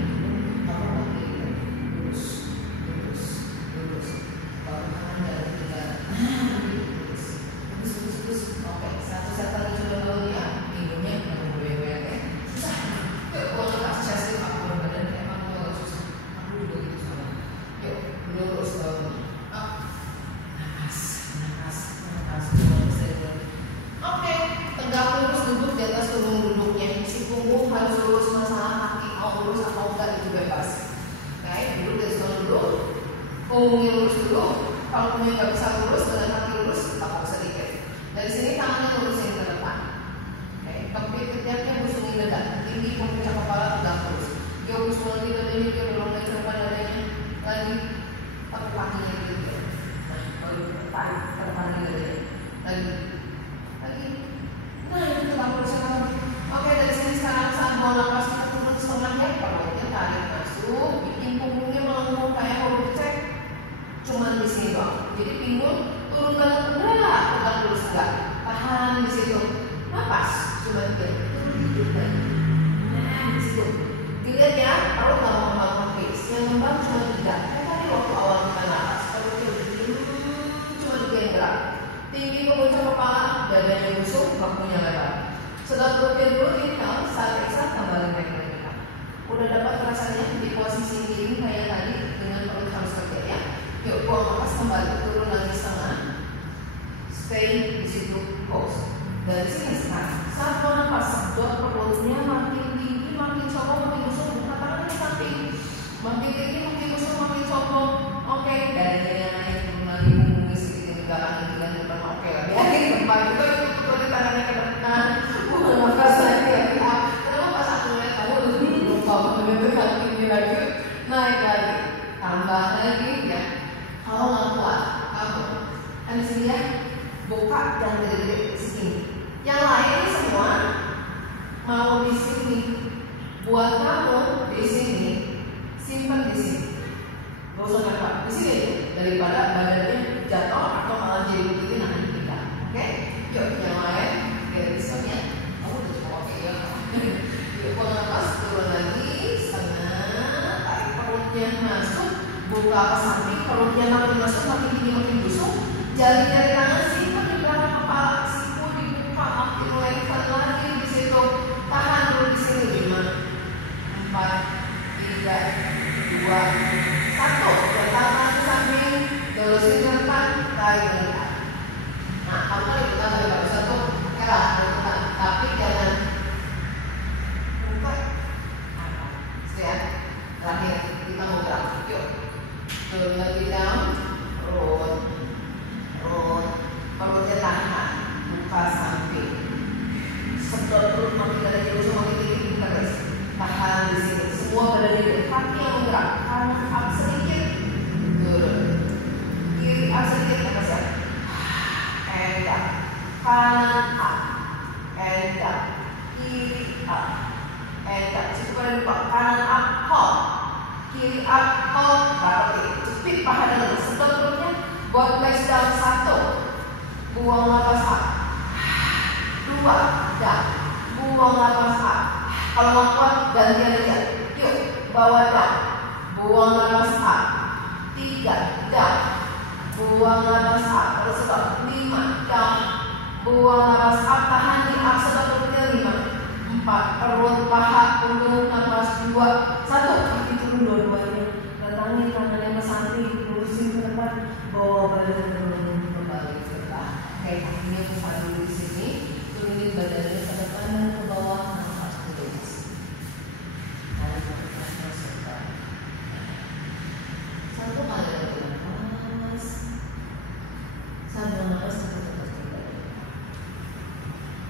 Punggungnya lurus dulu. Kalau punggungnya nggak bisa lurus, dengan kaki lurus, tekuk sedikit. Dari sini tangannya lurusin ke depan. Oke, kepit ketiaknya busungin dada. Tinggi, puncak kepala tegak lurus. Dia busung lagi dadanya, dia belum lagi ke depan dadanya. Lagi, tekuk kakinya gitu. Nah, baru ke depan dadanya. Lagi. Nah, itu tegak lurusnya lagi. Oke, dari sini sekarang saat mau nafas kita turun setengahnya, perutnya tarik masuk, bikin punggungnya melengkung kayak huruf C. Cuman di sini doang. Jadi pinggul turun balik enggak, bukan lurus enggak. Tahan di situ. Napas cuma turun dikit lagi. Nah, di situ. Dilihat ya, perut nggak mau kembang kempis. Yang kembang cuma 3. Kayak tadi waktu awal kita napas, perutnya cuma 3 yang gerak. Tinggi ke puncak kepala, dadanya busuk, bahunya lebar. Setelah perutnya dulu inhale, saat exhale tambah lagi. Udah dapat rasanya di posisi ini kayak tadi dengan perut harus kerja ya. Yuk, buang nafas kembali, turun lagi setengah. Stay di situ, pause. Dari sini sekarang. di sini daripada badannya jatuh atau malah jadi begini nanti kita. Oke? Yuk yang lain dari ya. Kamu udah coba pakai ya. Yuk buang nafas, turun lagi setengah, tarik perutnya masuk, buka ke samping, perutnya makin masuk, makin tinggi, makin busuk. Jari-jari tangan simpan di belakang kepala, siku dibuka, makin lengket lagi di situ. Tahan dulu di sini 5, 4, 3, 2, 1. Tangan ke samping, terusin ke depan, tarik ke depan. Nah, kamu kan ikutan dari bagus satu, kerah, ikutan, tapi jangan buka. Lihat, terakhir kita mau gerak. Yuk, turun lagi down, roll, perutnya tahan, buka samping. Sedot perut makin dari jauh makin tinggi terus. Tahan di sini, semua badan ini, kaki yang bergerak, kanan up sedikit, turun, kiri up sedikit, atas ya, and up, kanan up, and up, kiri up, and up, coba lupa, kanan up, hold, kiri up, hold, berarti cepit paha dalam, sedot perutnya, buat legs down 1, buang nafas up, 2, down, buang nafas up. Kalau nggak kuat gantian aja. Yuk, bawa down, buang nafas up. 3, down, buang nafas up. Terus sedot. 5, down, buang nafas up. Tahan di up, sedot perutnya 5, 4, perut, paha, punggung, nafas 2, 1. Kaki turun dua-duanya. Datangin tangannya ke samping, lurusin ke depan, bawa badan turun kembali ke depan. Oke, kakinya pusat dulu di sini, turunin badannya ke depan dan ke bawah. Satu kali lagi nafas, sambil nafas terus.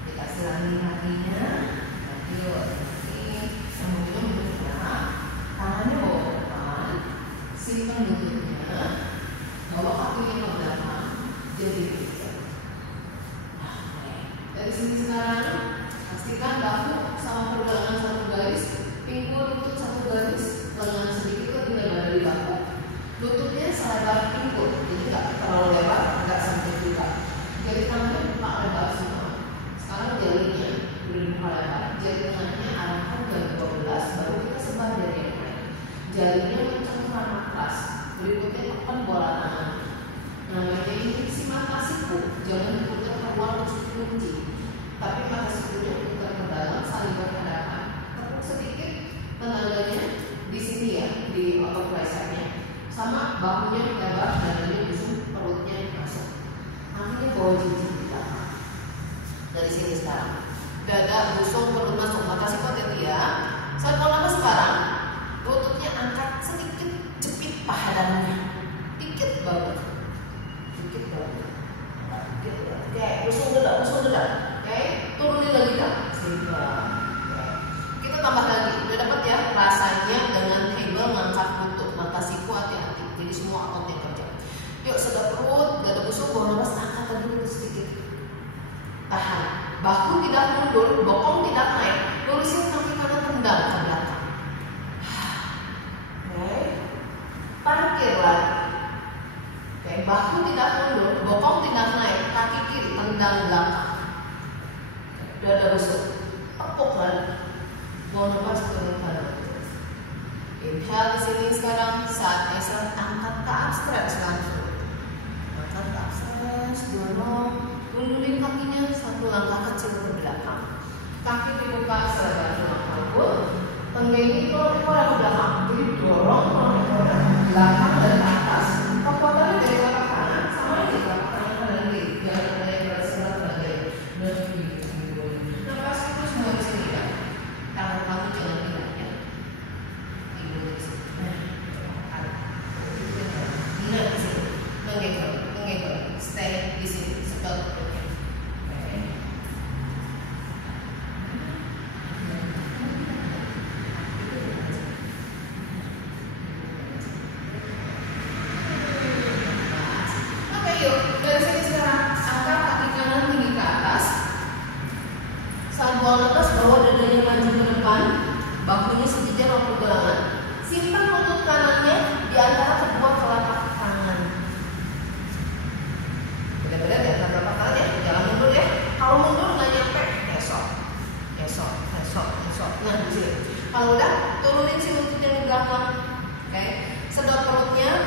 Dikasih lagi kakinya, yuk, ini semuanya bergerak, tangannya bawa ke depan, simpan lututnya, bawa kakinya ke belakang, jadi begitu. Nah, dari sini sekarang pastikan bahu sama pergelangan satu garis, pinggul lutut satu garis, lengan sedikit lebih lebar dari bahu. Lututnya selebar pinggul, jadi nggak terlalu lebar, nggak sempit juga. Jari tangannya buka lebar semua. Sekarang jarinya udah dibuka lebar, jari tangannya arahkan ke 12, baru kita sebar jari yang lain. Jarinya kencang ke keras. Berikutnya tekan bola tangan. Namanya ini si mata siku, jangan diputar keluar kunci, tapi mata sikunya putar ke dalam, saling berhadapan. Tepuk sedikit tenaganya di sini ya, di otot tricepnya. Sama bahunya lebar, dadanya busuk, perutnya masuk. Akhirnya bawa jinjing di belakang. Dari sini sekarang, dada busuk, perut masuk, mata siku hati ya. Saat mau nafas sekarang, lututnya angkat sedikit, jepit paha dalamnya, dikit banget, dikit banget. Oke, busuk dada. Oke, turunin lagi dah. Kita tambah lagi, udah dapat ya rasanya dengan table ngangkat lutut, mata siku hati-hati. Jadi semua ototnya kerja. Yuk, sedot perut, dada busuk, bawa nafas, angkat lagi lutut sedikit. Tahan. Bahu tidak mundur, bokong tidak naik. Lurusin kaki kanan, tendang ke belakang. Oke. Parkir lagi. Oke, bahu tidak mundur, bokong tidak naik, kaki kiri tendang belakang. Dada busuk, tepuk lagi. Bawa nafas turun kanan. Inhale di sini sekarang, saat exhale angkat ke up, stretch langsung. Angkat ke up, stretch, dorong, mundurin kakinya satu langkah kecil ke belakang. Kaki dibuka selebar tulang punggung, tengganya keluar ke belakang. Jadi dorong ke belakang dan ke atas. Kekuatannya dari telapak kanan sama aja telapak tangan kanan kiri. Jangan ada yang bersebelah bagai. Nafas itu semua di sini ya. Tangan kamu jangan hilangnya. Ibu di sini. Nah, di sini. Menggigil. Stay di sini. Sedot. Buang nafas, bawa dadanya maju ke depan, bahunya sejajar sama pergelangan. Simpan lutut kanannya di antara kedua telapak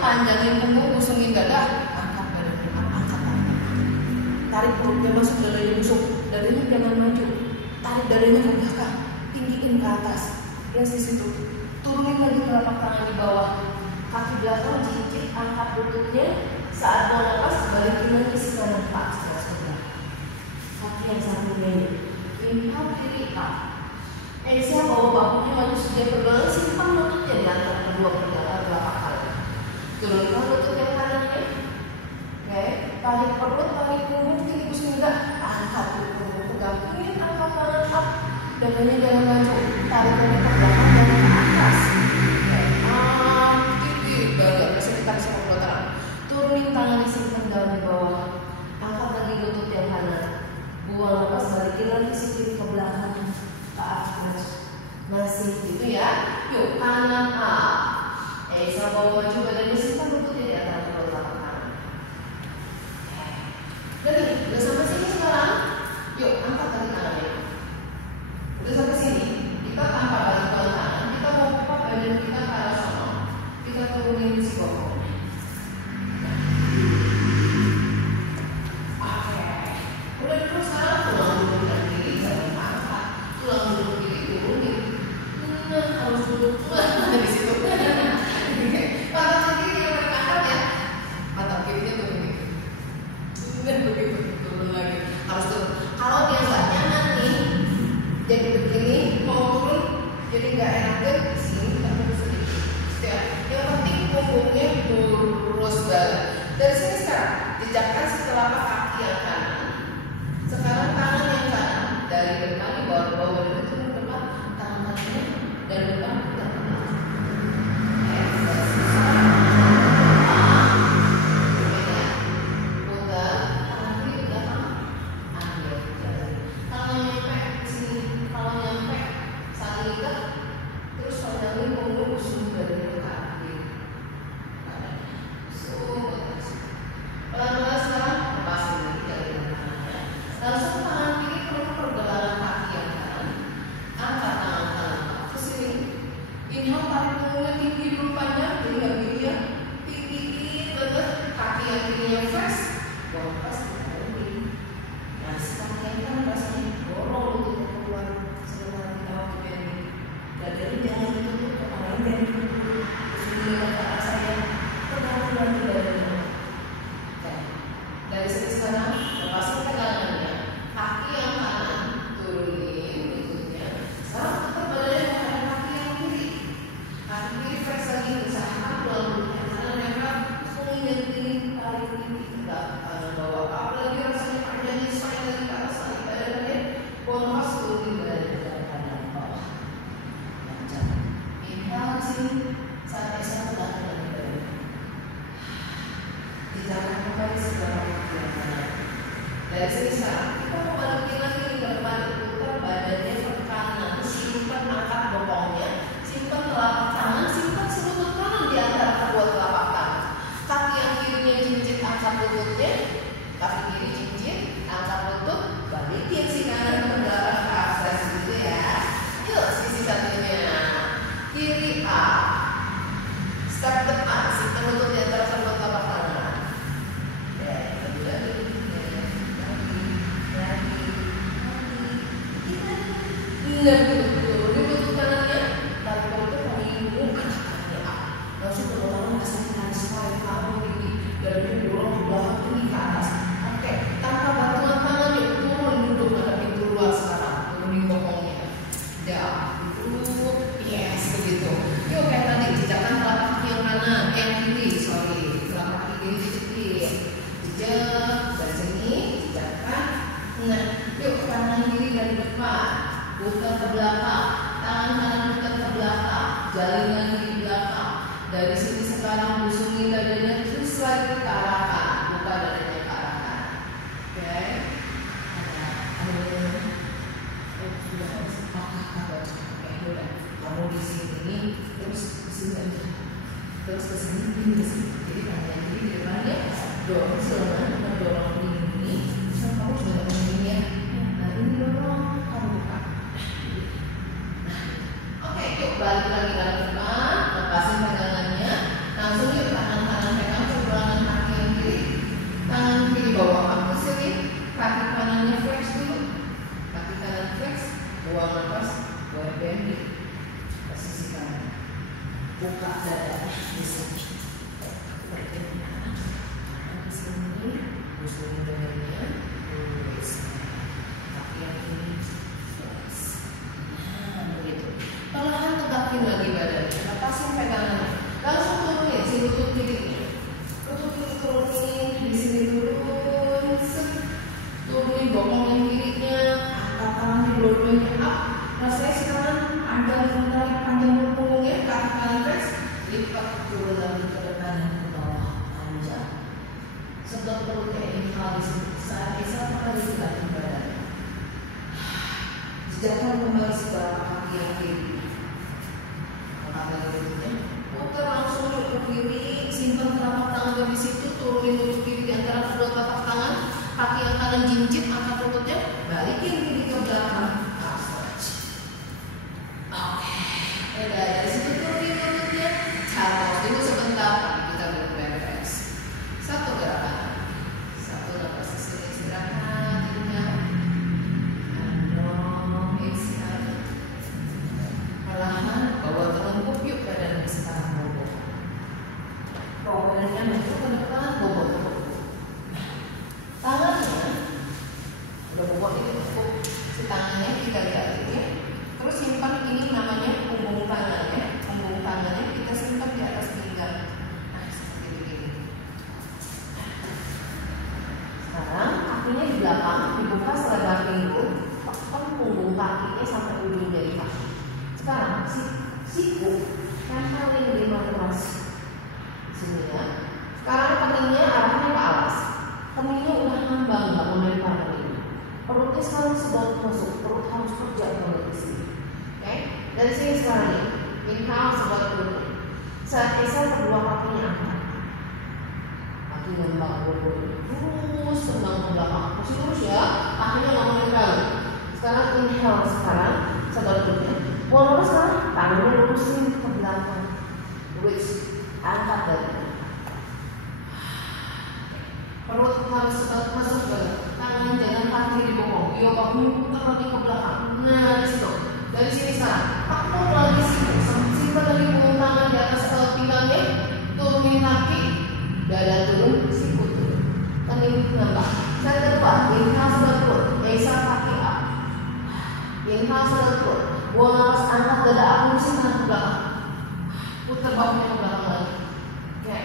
panjangin punggung, busungin dada, angkat badannya, angkat. Tarik perutnya masuk, dadanya busuk, dadanya jangan maju. Tarik dadanya ke belakang, tinggiin ke atas. Dan di situ, turunin lagi telapak tangan di bawah. Kaki belakang jinjit, angkat lututnya. Saat mau lepas, balikin lagi ke kanan, Pak. Kaki yang satunya ini. Inhale kiri up. Exhale bawa bahunya maju sejauh pergelangan, simpan lututnya di antara kedua pergelangan telapak kaki. Turunkan lutut yang kanannya. Oke, tarik perut, tarik punggung, tinggi busung enggak. Angkat punggung, pegang. Ingin angkat tangan up. Dadanya jangan maju. Tarik ke belakang dan ke atas. Tinggi banget. Masih ditarik sama pelataran. Turunin tangan simpan dalam di bawah. Angkat lagi lutut yang kanan. Buang lepas, balikin lagi si kiri ke belakang, ke atas. Masih gitu ya. Yuk, kanan up. Exhale bawa maju badannya, simpan lututnya di antara kedua telapak tangan. Jadi, udah sampai sini sekarang. Yuk, angkat lagi tangannya. Udah sampai sini. Kita tanpa balik tangan, kita mau buka badan kita ke arah sana. Kita turunin si bokongnya. Udah terus sekarang tulang dulu dan kiri jangan angkat. Tulang dulu kiri turunin. Harus duduk di situ. Mata kiri yang mereka angkat ya. Mata kirinya turunin. Begitu turun lagi. Harus turun. Kalau dia nggak nyaman nih, jadi begini mau turun, jadi nggak enak deh. Sini kita turun sedikit. Yang penting punggungnya lurus balik. Dari sini sekarang jejakkan telapak kaki yang kanan. Sekarang tangan yang kanan dari depan di bawah dari turun depan, tangan kanannya dari depan kita belakang. Putar tangan kiri ke belakang, ambil jalan. Kalau nyampe di sini, kalau nyampe saling ikat, terus panjangin punggung busung dari depan kiri. Pelan-pelan sekarang lepasin lagi dari tangannya. Langsung tangan kiri perlu pergelangan kaki yang kanan. Angkat tangan kanan ke sini. Inhale, tarik punggungnya tinggi dulu panjang, jadi nggak gini ya. Tinggi banget. Kaki yang kirinya fresh. Buang pas ini. Nah, kaki yang kanan rasanya dorong lututnya keluar. Sebentar kita mau bending. Dadanya jangan ditutup, kepalanya jangan ditutup. Sini ke arah saya. Pegang lagi dadanya. Dari sini sekarang lepasin pegangannya, kaki yang kanan turunin lututnya. Sekarang tetap badannya menghadap kaki yang kiri. Kaki kiri fresh lagi, usahakan tulang lutut yang kanan nempel. Punggung tinggi, tarik tinggi ke belakang bawah. Apalagi rasanya panjangnya spine lagi ke atas lagi badannya. Buang nafas turunin badannya dari kanan bawah. Lancar. Inhale sini, saat exhale tekan lagi badannya. Jangan kembali sebelah yang kanan. Dari sini sekarang kita mau balikin lagi ke depan, putar badannya ke kanan, simpan angkat bokongnya, simpan telapak tangan, simpan selutut kanan di antara kedua telapak tangan. Kaki yang kirinya jinjit, angkat lututnya, kaki kiri jinjit, angkat lutut, balikin si kanan ke belakang ke atas gitu ya. Yuk sisi satunya, kiri up, step depan, simpan lutut di antara kedua telapak tangan. Nah, turunin lutut kanannya, tarik perutnya, punggung angkat kakinya up. Langsung kedua tangan rasain kanan spine kamu tinggi, dadanya dorong ke belakang tinggi ke atas. Oke, tanpa bantuan tangan yuk turun duduk pada pintu luar sekarang. Turunin bokongnya, down, duduk, yes begitu. Yuk kayak tadi, jejakkan telapak kaki yang kanan, yang kiri, sorry, telapak kaki kiri jejak, jejak dari sini, jejakkan. Nah, yuk kanan kiri dari depan. Putar ke belakang, tangan kanan putar ke belakang, jalin lagi di belakang. Dari sini sekarang busungin dadanya terus lagi ke arah kanan, buka dadanya ke arah kanan. Oke, udah. Kamu di sini, terus ke sini aja, terus ke sini, ke sini. Jadi tangan kiri di depannya, dorong selama mendorong ini, terus kamu juga begini ya. Nah ini dorong, kamu buka. perutnya inhale di situ. Saat exhale kembali ke belakang badan. Jejakkan kembali sebelah kaki yang kiri. Angkat lagi lututnya. Putar langsung ke kiri. Simpan telapak tangan di situ. Turunin lutut kiri di antara kedua telapak tangan. Kaki yang kanan jinjit, angkat lututnya. Balikin kiri ke belakang. Oke. Udah dari situ turunin lututnya. Capek dulu sebentar. Kita beres. Satu gerakan. Satu nafas istirahat. Perlahan bawa terlengkup yuk badan sekarang bobok. Bawa badannya maju ke depan, bobok terlengkup. Tangannya udah bobok itu tepuk si tangannya kita lihat ya. Terus simpan ini namanya punggung tangannya. Punggung tangannya kita simpan di atas pinggang. Nah seperti begini. Sekarang kakinya di belakang dibuka selebar pinggul. Tekan punggung kakinya sampai ujung jari kaki. Sekarang siku tempelin di matras sini ya. Sekarang keningnya arahnya ke atas. Keningnya udah ngambang, nggak mau lempar ini. Perutnya sekarang sedang masuk. Perut harus kerja banget di sini. Oke? Dari sini sekarang nih. Inhale sebuah perutnya. Saat exhale kedua kakinya angkat. Kaki ngambang terus tendang ke belakang. Masih terus ya. Kakinya nggak mau lempar. Sekarang inhale sekarang sebuah perutnya. Walaupun sekarang tangannya lurusin ke belakang, reach, angkat dari perut harus masuk ke tangan, jangan kaki dibokong. Yuk kamu putar lagi ke belakang. Nah di situ. Dari sini sekarang, aku lagi simpan lagi punggung tangan di atas pinggangnya, turunin kaki, dada turun, siku turun. Kening nambah. Saya terdepan, inhale sebelah perut, exhale kaki up, inhale sebelah perut. Buang nafas, angkat dada aku lurusin tangan ke belakang. Putar bahunya ke belakang lagi. Oke,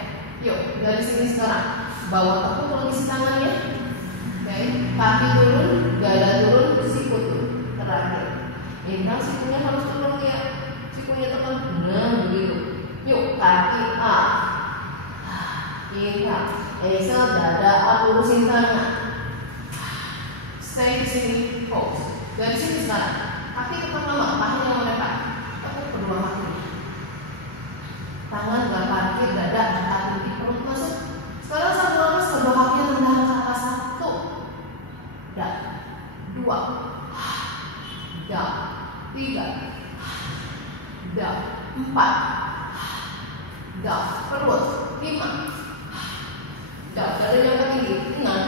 yuk dari sini sekarang bawa tepuk lagi si tangannya. Oke, kaki turun, dada turun, siku turun. Terakhir, inhale sikunya harus turun ya. Sikunya tekan, nah begitu. Yuk kaki up. Inhale, exhale dada up lurusin tangan. Stay di sini, pause. Dari sini sekarang. Kaki tetap lama, kaki yang melekat. Tepuk kedua kaki. Tangan gak parkir, dada angkat di perut masuk. Sekarang satu nafas kedua kaki tendang ke atas. Satu, dan dua, dan tiga, dan empat, dan perut lima, dan dada yang tinggi enam,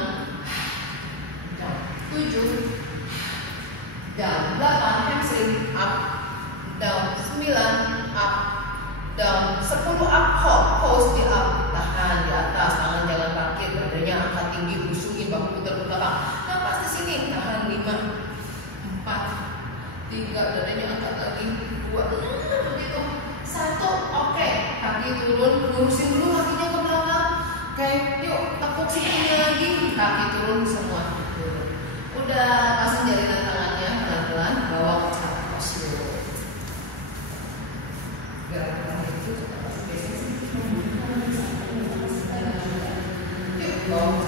dan tujuh. Down 8, hamstring up, down 9, up, down 10, up, hold, pose di up, tahan di atas, tangan jangan parkir, badannya angkat tinggi, busungin bahu putar ke belakang. Napas di sini, tahan 5, 4, 3, dadanya angkat lagi, 2, begitu, 1, oke, kaki turun, lurusin dulu kakinya ke belakang, oke, yuk tepuk sikunya lagi, kaki turun semua, turun. Udah pasang jarinan tangannya pelan-pelan, bawa ke atas dulu. Gerakan itu biasanya sih yuk bawa